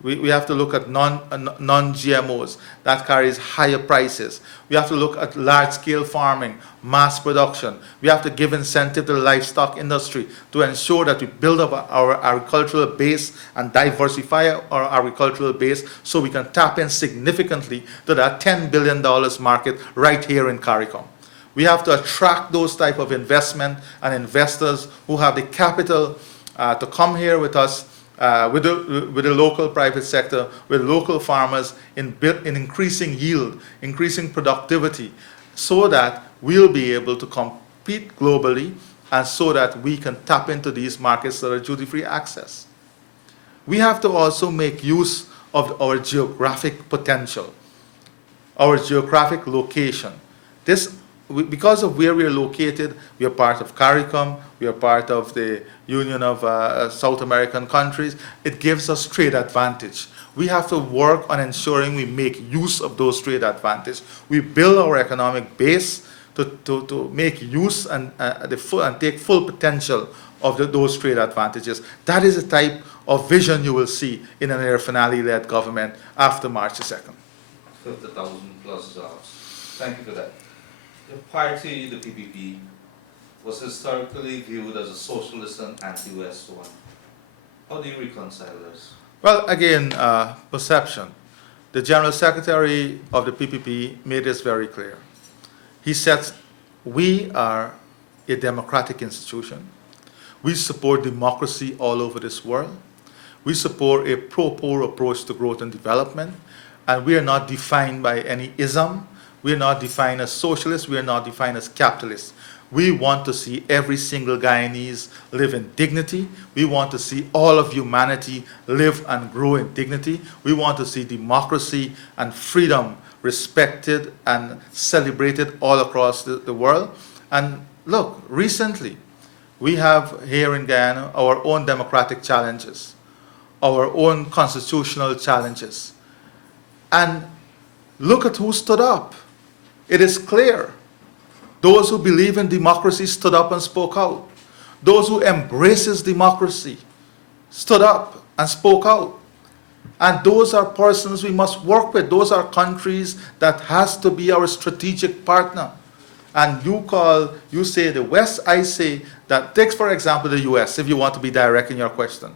We have to look at non-GMOs that carries higher prices. We have to look at large-scale farming, mass production. We have to give incentive to the livestock industry to ensure that we build up our agricultural base and diversify our agricultural base so we can tap in significantly to that $10 billion market right here in CARICOM. We have to attract those type of investment and investors who have the capital to come here with us, with the local private sector, with local farmers in increasing yield, increasing productivity, so that we'll be able to compete globally and so that we can tap into these markets that are duty-free access. We have to also make use of our geographic potential, our geographic location. Because of where we are located, we are part of CARICOM, we are part of the Union of South American countries. It gives us trade advantage. We have to work on ensuring we make use of those trade advantages. We build our economic base to make use and take full potential of those trade advantages. That is the type of vision you will see in an Irfaan Ali-led government after March 2nd. 50,000 plus jobs. Thank you for that. The party, the PPP, was historically viewed as a socialist and anti-West one. How do you reconcile this? Well, again, perception. The General Secretary of the PPP made this very clear. He said, we are a democratic institution. We support democracy all over this world. We support a pro-poor approach to growth and development, and we are not defined by any ism. We are not defined as socialists. We are not defined as capitalists. We want to see every single Guyanese live in dignity. We want to see all of humanity live and grow in dignity. We want to see democracy and freedom respected and celebrated all across the world. And look, recently, we have here in Guyana our own democratic challenges, our own constitutional challenges. And look at who stood up. It is clear. Those who believe in democracy stood up and spoke out. Those who embraces democracy stood up and spoke out. And those are persons we must work with. Those are countries that has to be our strategic partner. And you say the West, I say that, take for example the US, if you want to be direct in your question.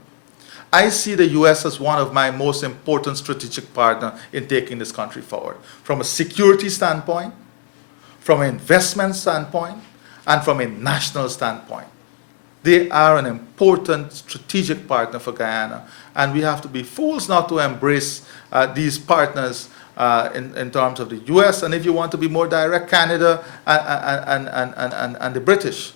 I see the US as one of my most important strategic partners in taking this country forward. From a security standpoint, from an investment standpoint, and from a national standpoint. They are an important strategic partner for Guyana, and we have to be fools not to embrace these partners in terms of the US, and if you want to be more direct, Canada and the British.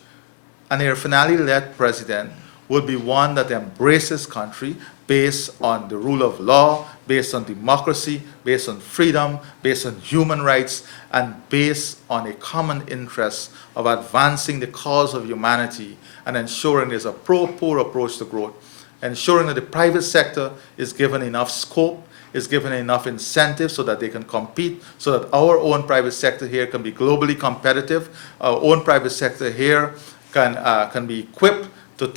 An Irfaan Ali-led president will be one that embraces country based on the rule of law, based on democracy, based on freedom, based on human rights, and based on a common interest of advancing the cause of humanity and ensuring there's a pro-poor approach to growth, ensuring that the private sector is given enough scope, is given enough incentive so that they can compete, so that our own private sector here can be globally competitive, our own private sector here can be equipped to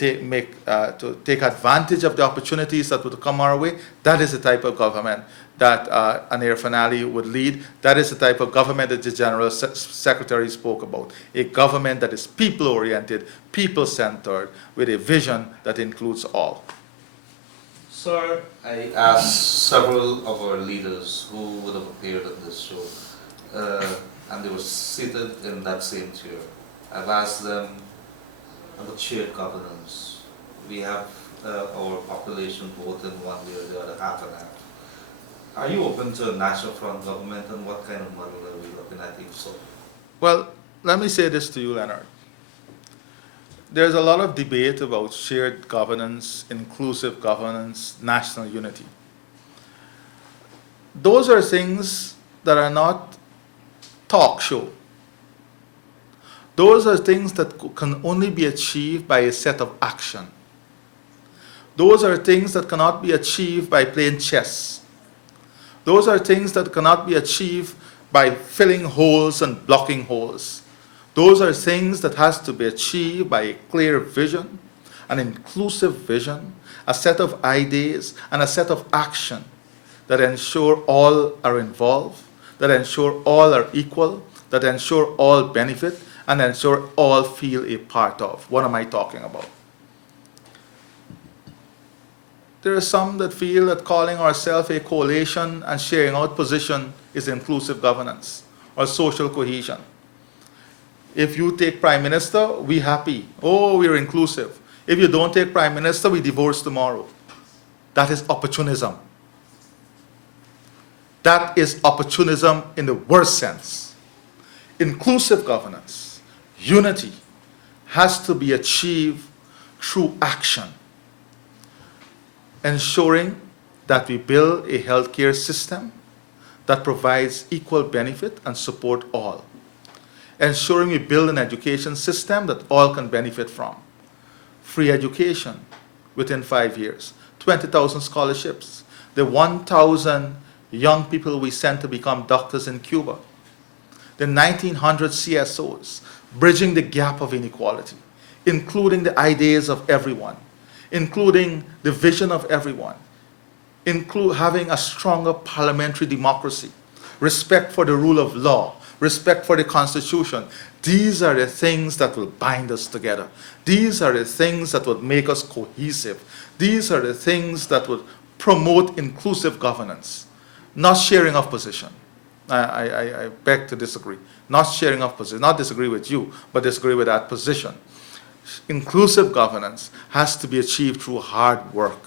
take advantage of the opportunities that would come our way. That is the type of government that an Irfaan Ali would lead. That is the type of government that the General Secretary spoke about. A government that is people-oriented, people-centered, with a vision that includes all. Sir, I asked several of our leaders who would have appeared at this show, and they were seated in that same chair. I've asked them about shared governance. We have our population vote in one way or the other, half and half. Are you open to a national front government, and what kind of model are we looking at if so? Well, let me say this to you, Leonard. There's a lot of debate about shared governance, inclusive governance, national unity. Those are things that are not talk show. Those are things that can only be achieved by a set of action. Those are things that cannot be achieved by playing chess. Those are things that cannot be achieved by filling holes and blocking holes. Those are things that has to be achieved by a clear vision, an inclusive vision, a set of ideas, and a set of action that ensure all are involved, that ensure all are equal, that ensure all benefit, and ensure all feel a part of. What am I talking about? There are some that feel that calling ourselves a coalition and sharing out position is inclusive governance or social cohesion. If you take Prime Minister, we happy. Oh, we're inclusive. If you don't take Prime Minister, we divorce tomorrow. That is opportunism. That is opportunism in the worst sense. Inclusive governance, unity, has to be achieved through action, ensuring that we build a healthcare system that provides equal benefit and support all, ensuring we build an education system that all can benefit from, free education within 5 years, 20,000 scholarships, the 1,000 young people we sent to become doctors in Cuba, the 1,900 CSOs, bridging the gap of inequality, including the ideas of everyone, including the vision of everyone, having a stronger parliamentary democracy, respect for the rule of law, respect for the Constitution. These are the things that will bind us together. These are the things that will make us cohesive. These are the things that will promote inclusive governance, not sharing of position. I beg to disagree. Not sharing of position, not disagree with you, but disagree with that position. Inclusive governance has to be achieved through hard work.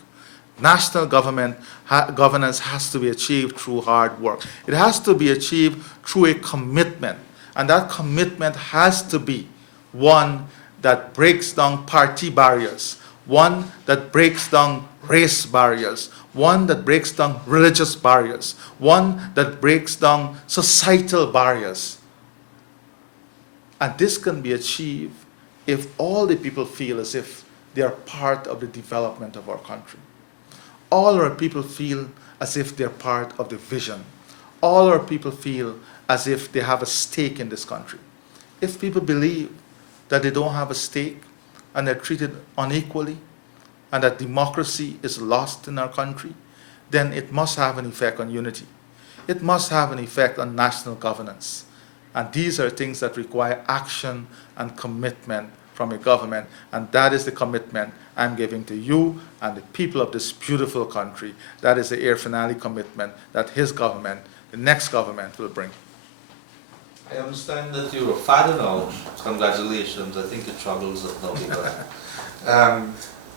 National governance has to be achieved through hard work. It has to be achieved through a commitment, and that commitment has to be one that breaks down party barriers, one that breaks down race barriers, one that breaks down religious barriers, one that breaks down societal barriers. And this can be achieved if all the people feel as if they are part of the development of our country. All our people feel as if they're part of the vision. All our people feel as if they have a stake in this country. If people believe that they don't have a stake and they're treated unequally and that democracy is lost in our country, then it must have an effect on unity. It must have an effect on national governance. And these are things that require action and commitment from a government, and that is the commitment I'm giving to you and the people of this beautiful country. That is the Irfaan commitment that his government, the next government, will bring. I understand that you're a father now. Congratulations. I think your troubles have now begun.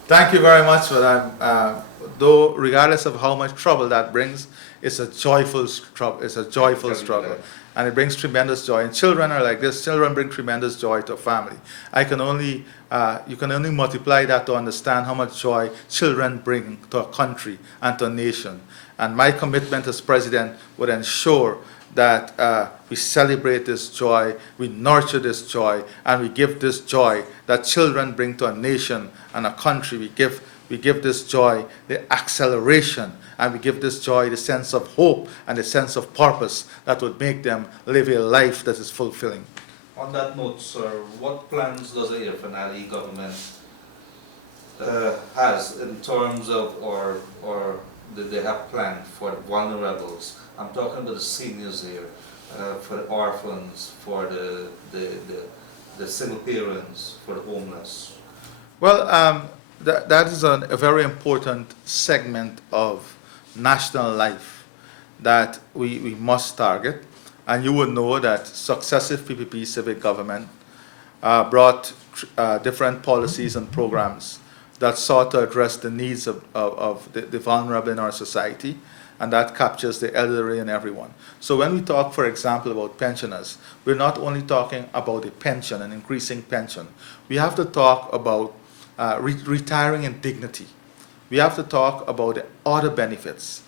Thank you very much for that. Though, regardless of how much trouble that brings, it's a joyful struggle. It's a joyful struggle, and it brings tremendous joy. And children are like this. Children bring tremendous joy to a family. You can only multiply that to understand how much joy children bring to a country and to a nation. And my commitment as president would ensure that we celebrate this joy, we nurture this joy, and we give this joy that children bring to a nation and a country. We give this joy the acceleration, and we give this joy the sense of hope and the sense of purpose that would make them live a life that is fulfilling. On that note, sir, what plans does the Irfaan government has in terms of, or did they have planned for the vulnerables? I'm talking about the seniors here, for the orphans, for the single parents, for the homeless. Well, that is a very important segment of national life that we must target. And you will know that successive PPP civic government brought different policies and programs that sought to address the needs of the vulnerable in our society, and that captures the elderly and everyone. So when we talk, for example, about pensioners, we're not only talking about a pension, an increasing pension. We have to talk about retiring in dignity. We have to talk about the other benefits,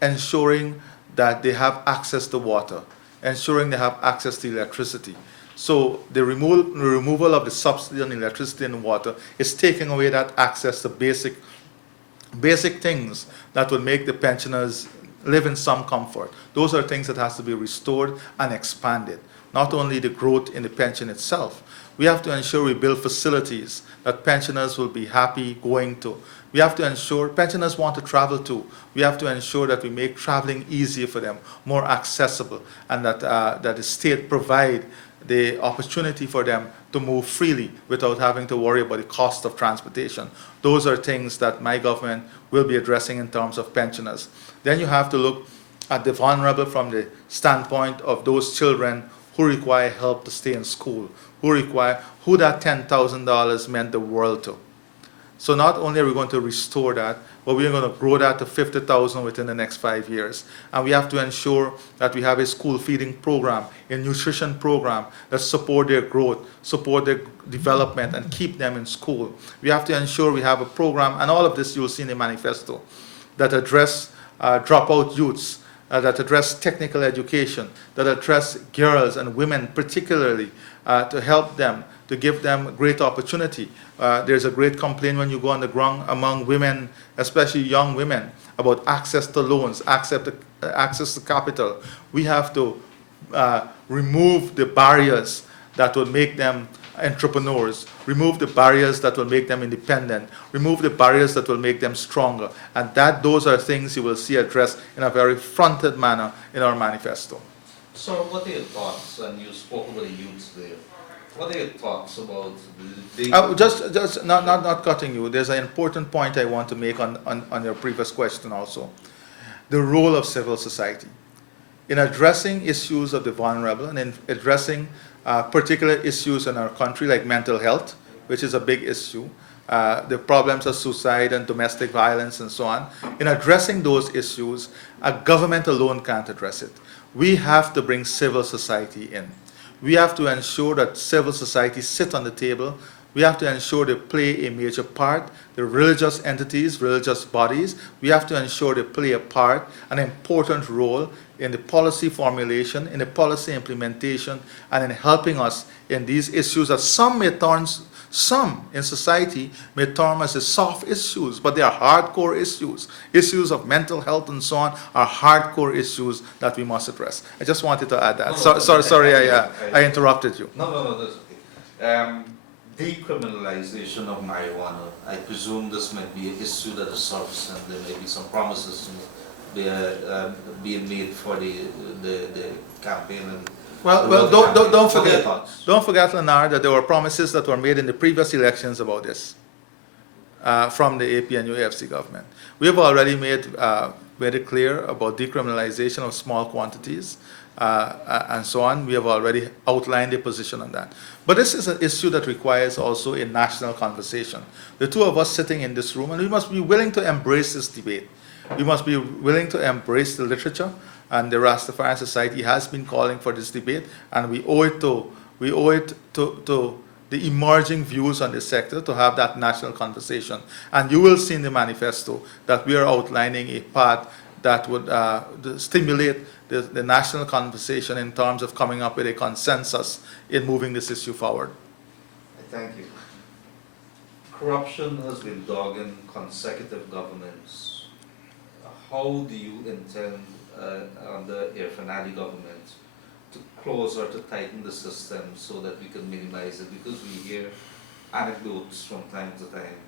ensuring that they have access to water, ensuring they have access to electricity. So the removal of the subsidy on electricity and water is taking away that access to basic things that would make the pensioners live in some comfort. Those are things that has to be restored and expanded. Not only the growth in the pension itself, we have to ensure we build facilities that pensioners will be happy going to. We have to ensure pensioners want to travel too. We have to ensure that we make traveling easier for them, more accessible, and that the state provide the opportunity for them to move freely without having to worry about the cost of transportation. Those are things that my government will be addressing in terms of pensioners. Then you have to look at the vulnerable from the standpoint of those children who require help to stay in school, who that $10,000 meant the world to. So not only are we going to restore that, but we are going to grow that to 50,000 within the next 5 years. And we have to ensure that we have a school feeding program, a nutrition program that support their growth, support their development, and keep them in school. We have to ensure we have a program, and all of this you will see in the manifesto, that address dropout youths, that address technical education, that address girls and women particularly, to help them, to give them great opportunity. There's a great complaint when you go on the ground among women, especially young women, about access to loans, access to capital. We have to remove the barriers that will make them entrepreneurs, remove the barriers that will make them independent, remove the barriers that will make them stronger. And those are things you will see addressed in a very fronted manner in our manifesto. So what are your thoughts, and you spoke about the youths there, what are your thoughts about the Just not cutting you. There's an important point I want to make on your previous question also. The role of civil society in addressing issues of the vulnerable and in addressing particular issues in our country like mental health, which is a big issue, the problems of suicide and domestic violence and so on. In addressing those issues, a government alone can't address it. We have to bring civil society in. We have to ensure that civil society sit on the table. We have to ensure they play a major part. The religious entities, religious bodies, we have to ensure they play a part, an important role in the policy formulation, in the policy implementation, and in helping us in these issues that some in society may term as the soft issues, but they are hardcore issues. Issues of mental health and so on are hardcore issues that we must address. I just wanted to add that. Sorry, I interrupted you. No, that's okay. Decriminalization of marijuana. I presume this might be an issue that is surfacing, and there may be some promises being made for the campaign. And Well, don't forget, Leonard, that there were promises that were made in the previous elections about this from the APNU-AFC government. We have already made very clear about decriminalization of small quantities and so on. We have already outlined a position on that. But this is an issue that requires also a national conversation. The two of us sitting in this room, and we must be willing to embrace this debate. We must be willing to embrace the literature, and the Rastafarian Society has been calling for this debate, and we owe it to the emerging views on this sector to have that national conversation. And you will see in the manifesto that we are outlining a path that would stimulate the national conversation in terms of coming up with a consensus in moving this issue forward. Thank you. Corruption has been dogging consecutive governments. How do you intend under Irfaan government to close or to tighten the system so that we can minimize it? Because we hear anecdotes from time to time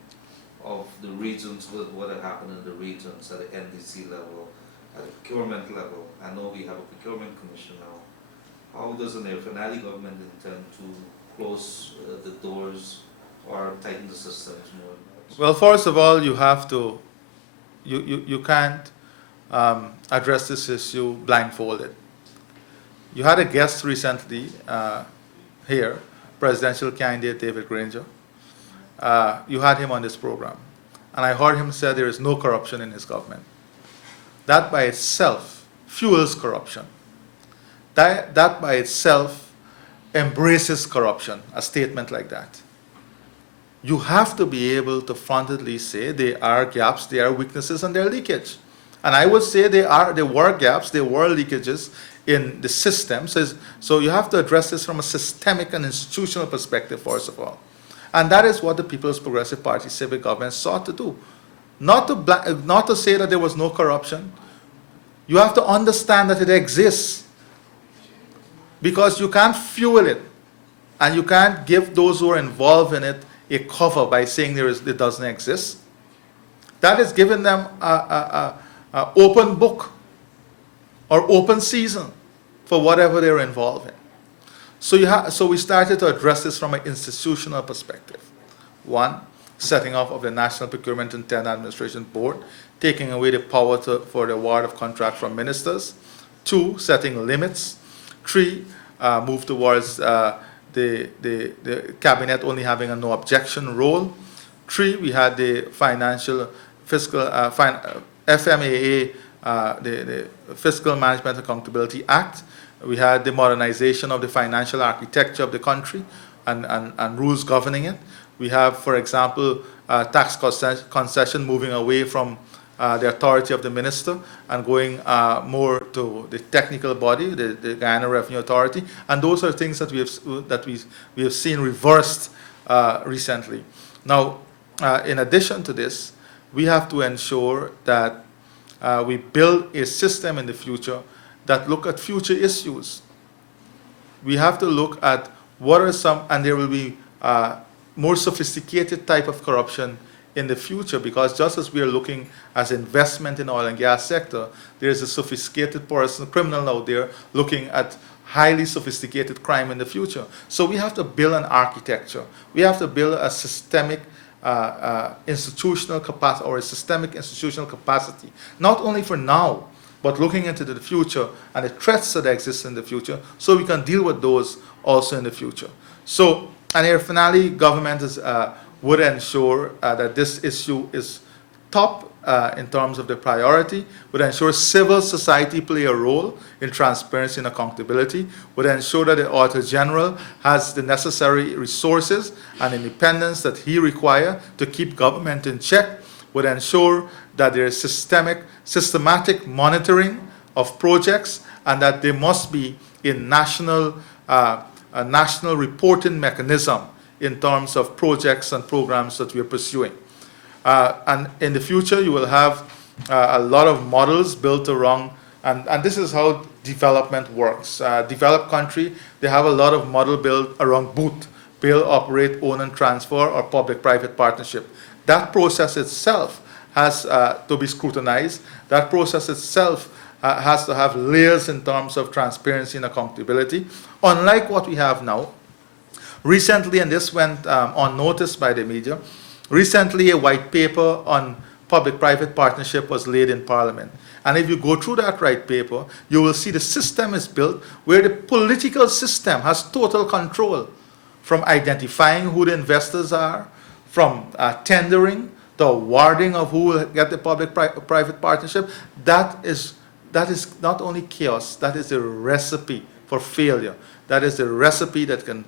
of the regions, with what had happened in the regions at the NDC level, at the procurement level. I know we have a procurement commission now. How does an Irfaan government intend to close the doors or tighten the systems more? Well, first of all, you have to, you can't address this issue blindfolded. You had a guest recently here, presidential candidate David Granger. you had him on this program, and I heard him say there is no corruption in his government. That by itself fuels corruption. That by itself embraces corruption, a statement like that. You have to be able to frontally say there are gaps, there are weaknesses, and there are leakage. And I would say there were gaps, there were leakages in the system. So you have to address this from a systemic and institutional perspective, first of all. And that is what the People's Progressive Party civic government sought to do. Not to say that there was no corruption. You have to understand that it exists. Because you can't fuel it. And you can't give those who are involved in it a cover by saying it doesn't exist. That is giving them a open book or open season for whatever they're involved in. So we started to address this from an institutional perspective. One, setting up of the National Procurement and Tender Administration Board, taking away the power for the award of contract from ministers. Two, setting limits. Three, move towards the cabinet only having a no objection role. Three, we had the FMAA, the Fiscal Management Accountability Act. We had the modernization of the financial architecture of the country and rules governing it. We have, for example, tax concession moving away from the authority of the minister and going more to the technical body, the Guyana Revenue Authority, and those are things that we have seen reversed recently. Now, in addition to this, we have to ensure that we build a system in the future that look at future issues. We have to look at what are some, and there will be more sophisticated type of corruption in the future, because just as we are looking as investment in oil and gas sector, there is a sophisticated person, criminal out there looking at highly sophisticated crime in the future. So we have to build an architecture. We have to build a systemic institutional capacity, or a systemic institutional capacity, not only for now, but looking into the future and the threats that exist in the future, so we can deal with those also in the future. So, and here finally, government is would ensure that this issue is top in terms of the priority, would ensure civil society play a role in transparency and accountability, would ensure that the Auditor General has the necessary resources and independence that he requires to keep government in check, would ensure that there is systematic monitoring of projects, and that there must be a national reporting mechanism in terms of projects and programs that we are pursuing. And in the future, you will have a lot of models built around, and this is how development works. Developed country, they have a lot of model built around BOOT, build, operate, own, and transfer, or public-private partnership. That process itself has to be scrutinized. That process itself has to have layers in terms of transparency and accountability, unlike what we have now. Recently, and this went unnoticed by the media, recently a white paper on public-private partnership was laid in Parliament. And if you go through that white paper, you will see the system is built where the political system has total control, from identifying who the investors are, from tendering, the awarding of who will get the public-private partnership. That is not only chaos, that is the recipe for failure. That is the recipe that can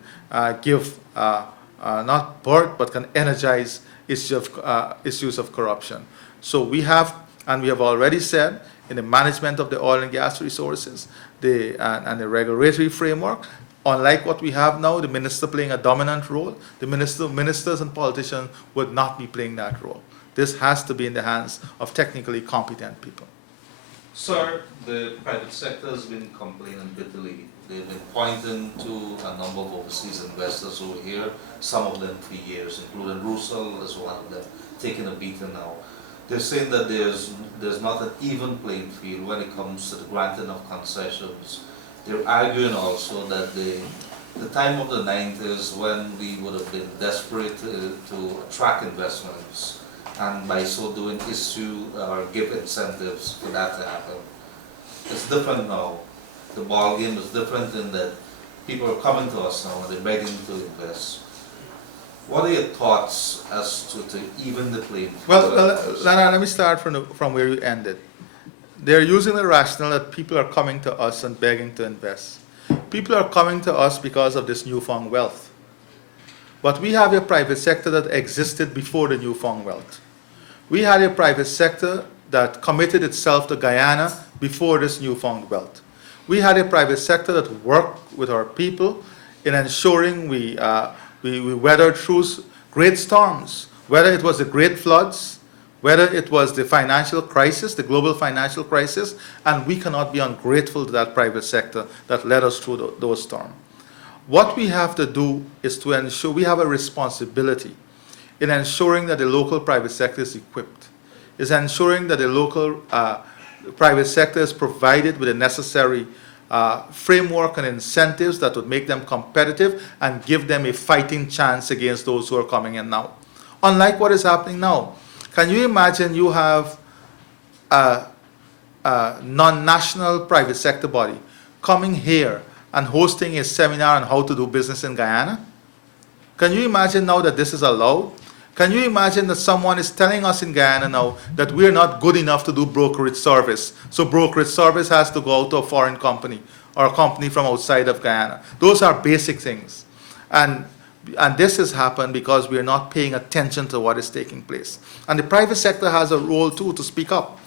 give not birth, but can energize issues of corruption. So we have, and we have already said, in the management of the oil and gas resources, and the regulatory framework, unlike what we have now, the minister playing a dominant role, the ministers and politicians would not be playing that role. This has to be in the hands of technically competent people. Sir, the private sector has been complaining bitterly. They've been pointing to a number of overseas investors over here, some of them for years, including Russell as one of them, taking a beating now. They're saying that there's not an even playing field when it comes to the granting of concessions. They're arguing also that the time of the 90s, when we would have been desperate to attract investments, and by so doing issue or give incentives for that to happen. It's different now. The ball game is different in that people are coming to us now and they're begging to invest. What are your thoughts as to even the playing field? Well, Leonard, let me start from where you ended. They're using the rationale that people are coming to us and begging to invest. People are coming to us because of this newfound wealth. But we have a private sector that existed before the newfound wealth. We had a private sector that committed itself to Guyana before this newfound wealth. We had a private sector that worked with our people in ensuring we weathered through great storms, whether it was the great floods, whether it was the financial crisis, the global financial crisis, and we cannot be ungrateful to that private sector that led us through those storms. What we have to do is to ensure we have a responsibility in ensuring that the local private sector is equipped, is ensuring that the local private sector is provided with the necessary framework and incentives that would make them competitive and give them a fighting chance against those who are coming in now. Unlike what is happening now. Can you imagine you have a non-national private sector body coming here and hosting a seminar on how to do business in Guyana? Can you imagine now that this is allowed? Can you imagine that someone is telling us in Guyana now that we're not good enough to do brokerage service, so brokerage service has to go out to a foreign company or a company from outside of Guyana? Those are basic things. And this has happened because we're not paying attention to what is taking place. And the private sector has a role too to speak up.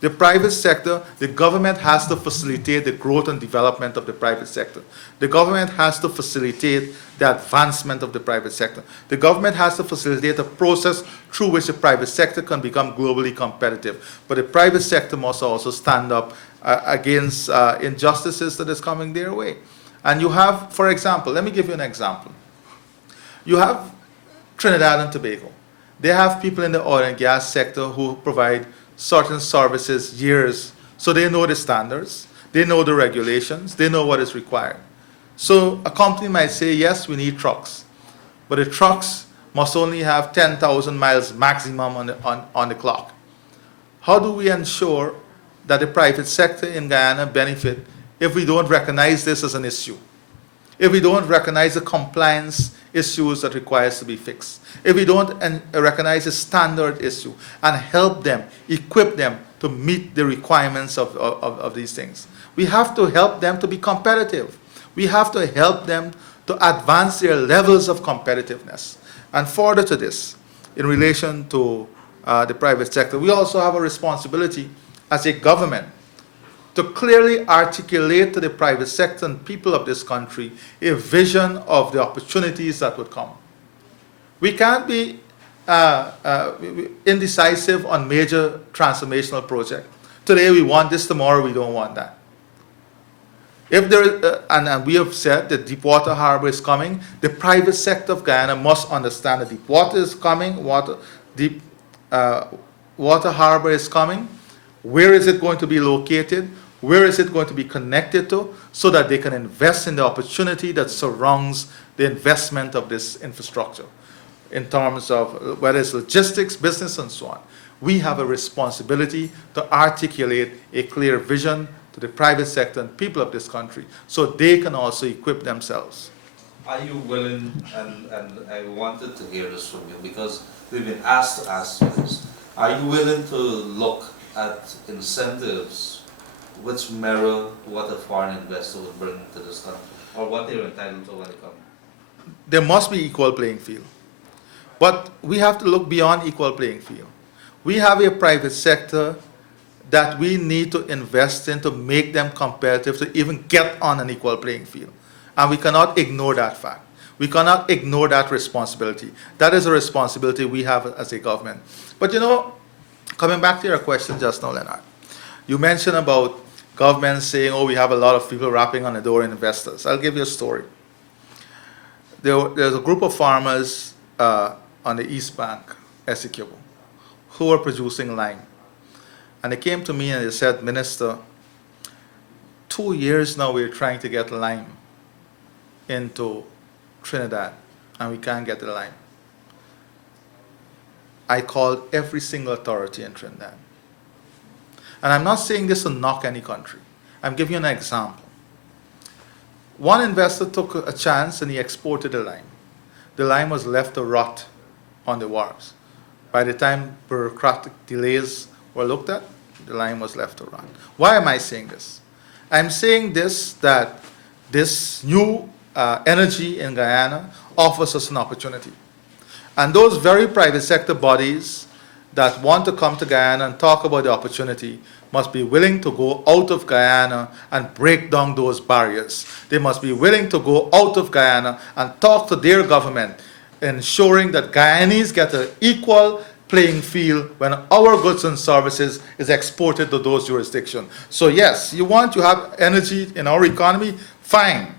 The private sector, the government has to facilitate the growth and development of the private sector. The government has to facilitate the advancement of the private sector. The government has to facilitate a process through which the private sector can become globally competitive. But the private sector must also stand up against injustices that is coming their way. And you have, for example, let me give you an example. You have Trinidad and Tobago. They have people in the oil and gas sector who provide certain services years, so they know the standards, they know the regulations, they know what is required. So a company might say, yes, we need trucks, but the trucks must only have 10,000 miles maximum on the clock. How do we ensure that the private sector in Guyana benefit if we don't recognize this as an issue? If we don't recognize the compliance issues that requires to be fixed, if we don't recognize a standard issue and help them, equip them to meet the requirements of these things. We have to help them to be competitive. We have to help them to advance their levels of competitiveness. And further to this, in relation to the private sector, we also have a responsibility as a government to clearly articulate to the private sector and people of this country a vision of the opportunities that would come. We can't be indecisive on major transformational projects. Today we want this, tomorrow we don't want that. If there, and we have said that Deepwater Harbor is coming, the private sector of Guyana must understand that Deepwater is coming, Water Harbor is coming. Where is it going to be located? Where is it going to be connected to, so that they can invest in the opportunity that surrounds the investment of this infrastructure in terms of whether it's logistics, business, and so on. We have a responsibility to articulate a clear vision to the private sector and people of this country so they can also equip themselves. Are you willing, and I wanted to hear this from you because we've been asked to ask you this, are you willing to look at incentives which mirror what a foreign investor would bring to this country, or what they're entitled to when they come? There must be equal playing field. But we have to look beyond equal playing field. We have a private sector that we need to invest in to make them competitive, to even get on an equal playing field. And we cannot ignore that fact. We cannot ignore that responsibility. That is a responsibility we have as a government. But you know, coming back to your question just now, Leonard, you mentioned about governments saying, oh, we have a lot of people rapping on the door, investors. I'll give you a story. There's a group of farmers on the East Bank, Essequibo, who were producing lime. And they came to me and they said, Minister, 2 years now we're trying to get lime into Trinidad, and we can't get the lime. I called every single authority in Trinidad. And I'm not saying this to knock any country. I'm giving you an example. One investor took a chance and he exported the lime. the line was left to rot on the wharves. By the time bureaucratic delays were looked at, the line was left to rot. Why am I saying this? I'm saying this that this new energy in Guyana offers us an opportunity. And those very private sector bodies that want to come to Guyana and talk about the opportunity must be willing to go out of Guyana and break down those barriers. They must be willing to go out of Guyana and talk to their government, ensuring that Guyanese get an equal playing field when our goods and services is exported to those jurisdictions. So yes, you want to have energy in our economy? Fine.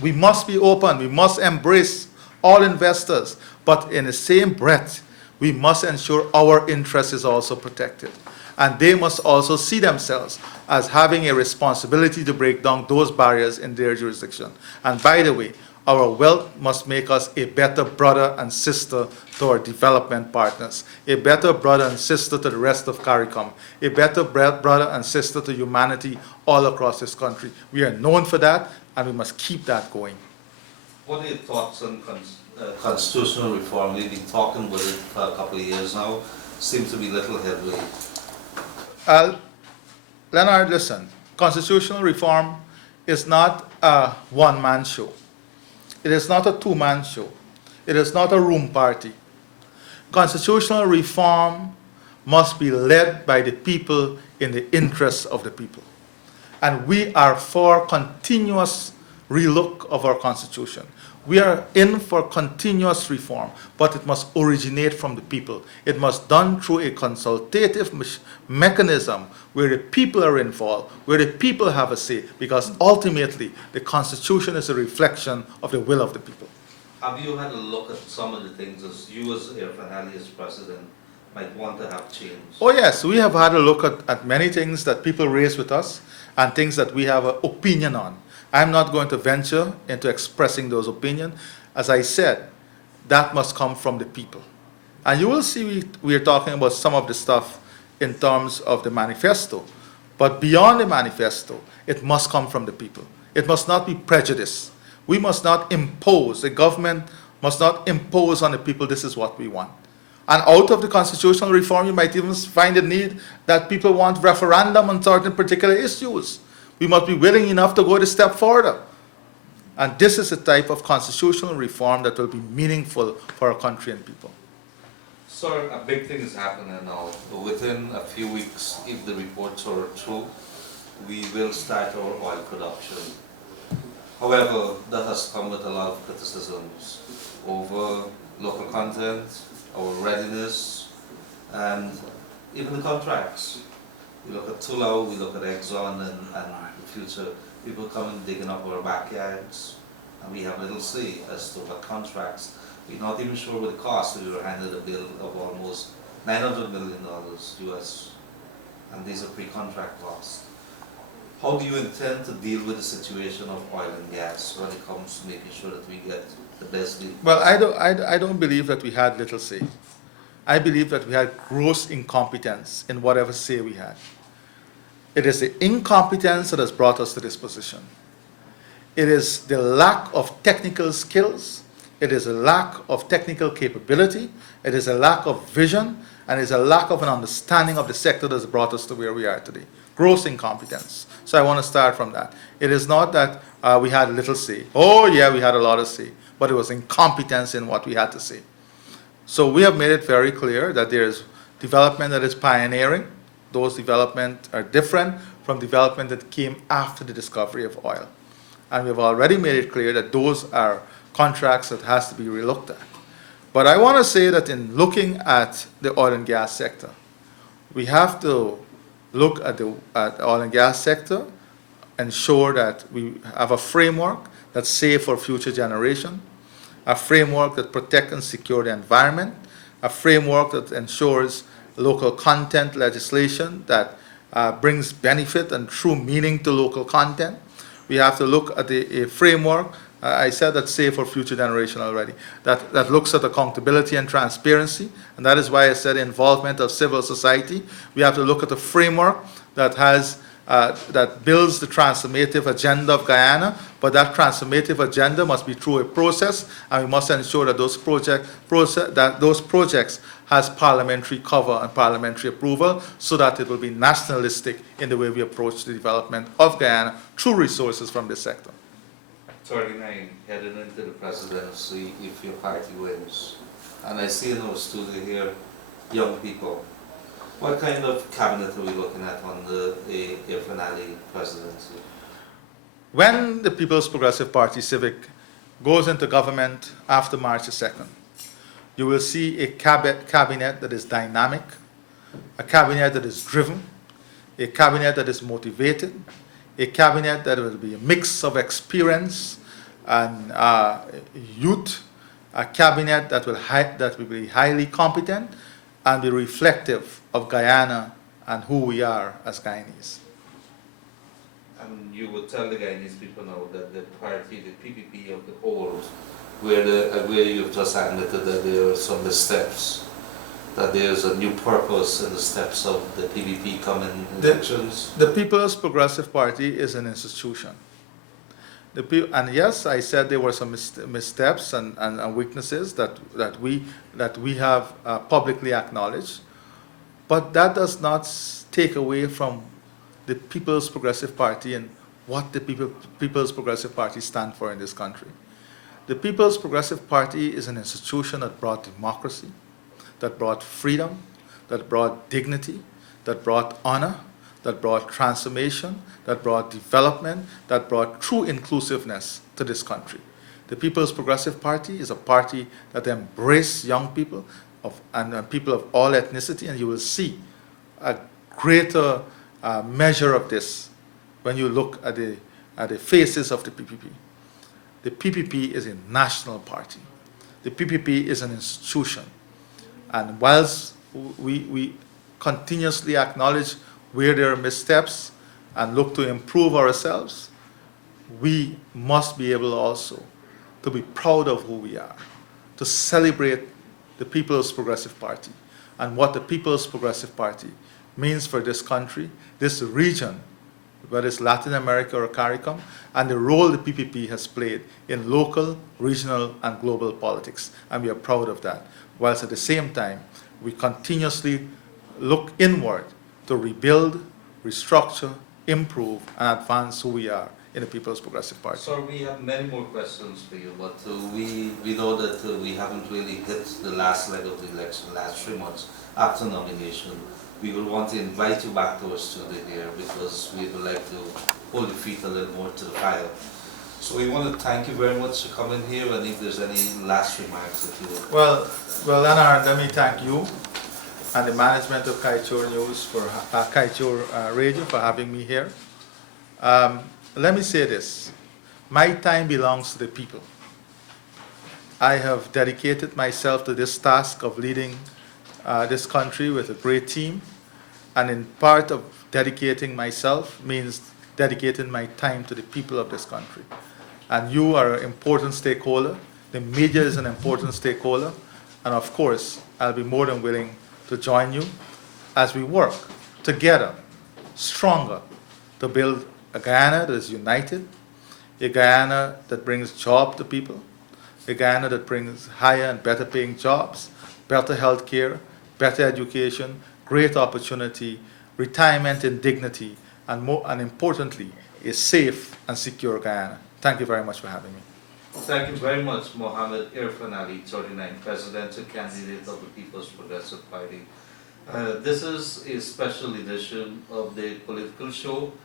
We must be open. We must embrace all investors. But in the same breath, we must ensure our interest is also protected. And they must also see themselves as having a responsibility to break down those barriers in their jurisdiction. And by the way, our wealth must make us a better brother and sister to our development partners, a better brother and sister to the rest of CARICOM, a better brother and sister to humanity all across this country. We are known for that, and we must keep that going. What are your thoughts on constitutional reform? We've been talking with it for a couple of years now. Seems to be little headway. Leonard, listen, constitutional reform is not a one-man show. It is not a two-man show. It is not a room party. Constitutional reform must be led by the people in the interests of the people. And we are for continuous relook of our Constitution. We are in for continuous reform, but it must originate from the people. It must be done through a consultative mechanism where the people are involved, where the people have a say, because ultimately the Constitution is a reflection of the will of the people. Have you had a look at some of the things as you as Irfaan Ali as president might want to have changed? Oh yes, we have had a look at many things that people raise with us and things that we have an opinion on. I'm not going to venture into expressing those opinions. As I said, that must come from the people. And you will see we are talking about some of the stuff in terms of the manifesto. But beyond the manifesto, it must come from the people. It must not be prejudice. We must not impose, the government must not impose on the people, this is what we want. And out of the constitutional reform, you might even find a need that people want referendum on certain particular issues. We must be willing enough to go a step further. And this is a type of constitutional reform that will be meaningful for our country and people. Sir, a big thing is happening now. Within a few weeks, if the reports are true, we will start our oil production. However, that has come with a lot of criticisms over local content, our readiness, and even the contracts. We look at Tullow, we look at Exxon, and the future. People come and digging up our backyards, and we have little say as to what contracts. We're not even sure what the cost. We were handed a bill of almost $900 million US, and these are pre-contract costs. How do you intend to deal with the situation of oil and gas when it comes to making sure that we get the best deal? Well, I don't believe that we had little say. I believe that we had gross incompetence in whatever say we had. It is the incompetence that has brought us to this position. It is the lack of technical skills. It is a lack of technical capability. It is a lack of vision. And it is a lack of an understanding of the sector that has brought us to where we are today. Gross incompetence. So I want to start from that. It is not that we had little say. Oh yeah, we had a lot of say. But it was incompetence in what we had to say. So we have made it very clear that there is development that is pioneering. Those developments are different from development that came after the discovery of oil. And we've already made it clear that those are contracts that has to be relooked at. But I want to say that in looking at the oil and gas sector, we have to look at the oil and gas sector, ensure that we have a framework that's safe for future generation, a framework that protects and secures the environment, a framework that ensures local content legislation that brings benefit and true meaning to local content. We have to look at a framework, I said that's safe for future generation already, that looks at accountability and transparency, and that is why I said involvement of civil society. We have to look at a framework that has that builds the transformative agenda of Guyana, but that transformative agenda must be through a process, and we must ensure that those projects has parliamentary cover and parliamentary approval, so that it will be nationalistic in the way we approach the development of Guyana through resources from this sector. 39, heading into the presidency if your party wins. And I see in our studio here, young people. What kind of cabinet are we looking at under the Irfaan presidency? When the People's Progressive Party Civic goes into government after March the 2nd, you will see a cabinet that is dynamic, a cabinet that is driven, a cabinet that is motivated, a cabinet that will be a mix of experience and youth, a cabinet that will be highly competent and be reflective of Guyana and who we are as Guyanese. And you would tell the Guyanese people now that the party, the PPP of the old, where you've just admitted that there are some missteps, that there's a new purpose in the steps of the PPP coming elections. The People's Progressive Party is an institution. And yes, I said there were some missteps and weaknesses that we have publicly acknowledged, but that does not take away from the People's Progressive Party and what the People's Progressive Party stand for in this country. The People's Progressive Party is an institution that brought democracy, that brought freedom, that brought dignity, that brought honor, that brought transformation, that brought development, that brought true inclusiveness to this country. The People's Progressive Party is a party that embraces young people and people of all ethnicity, and you will see a greater measure of this when you look at the faces of the PPP. The PPP is a national party. The PPP is an institution. And whilst we continuously acknowledge where there are missteps and look to improve ourselves, we must be able also to be proud of who we are, to celebrate the People's Progressive Party and what the People's Progressive Party means for this country, this region, whether it's Latin America or CARICOM, and the role the PPP has played in local, regional, and global politics. And we are proud of that. Whilst at the same time, we continuously look inward to rebuild, restructure, improve, and advance who we are in the People's Progressive Party. Sir, we have many more questions for you, but we know that we haven't really hit the last leg of the election, last 3 months after nomination. We will want to invite you back to our studio here because we would like to hold your feet a little more to the fire. So we want to thank you very much for coming here, and if there's any last remarks that you would. Well, Leonard, let me thank you and the management of Kaieteur News for Kaieteur Radio for having me here. Let me say this: my time belongs to the people. I have dedicated myself to this task of leading this country with a great team, and in part of dedicating myself means dedicating my time to the people of this country. And you are an important stakeholder. The media is an important stakeholder, and of course, I'll be more than willing to join you as we work together, stronger, to build a Guyana that is united, a Guyana that brings jobs to people, a Guyana that brings higher and better paying jobs, better health care, better education, great opportunity, retirement in dignity, and more, and importantly, a safe and secure Guyana. Thank you very much for having me. Thank you very much, Mohammed Irfaan Ali, 39, presidential candidate of the People's Progressive Party. This is a special edition of the political show.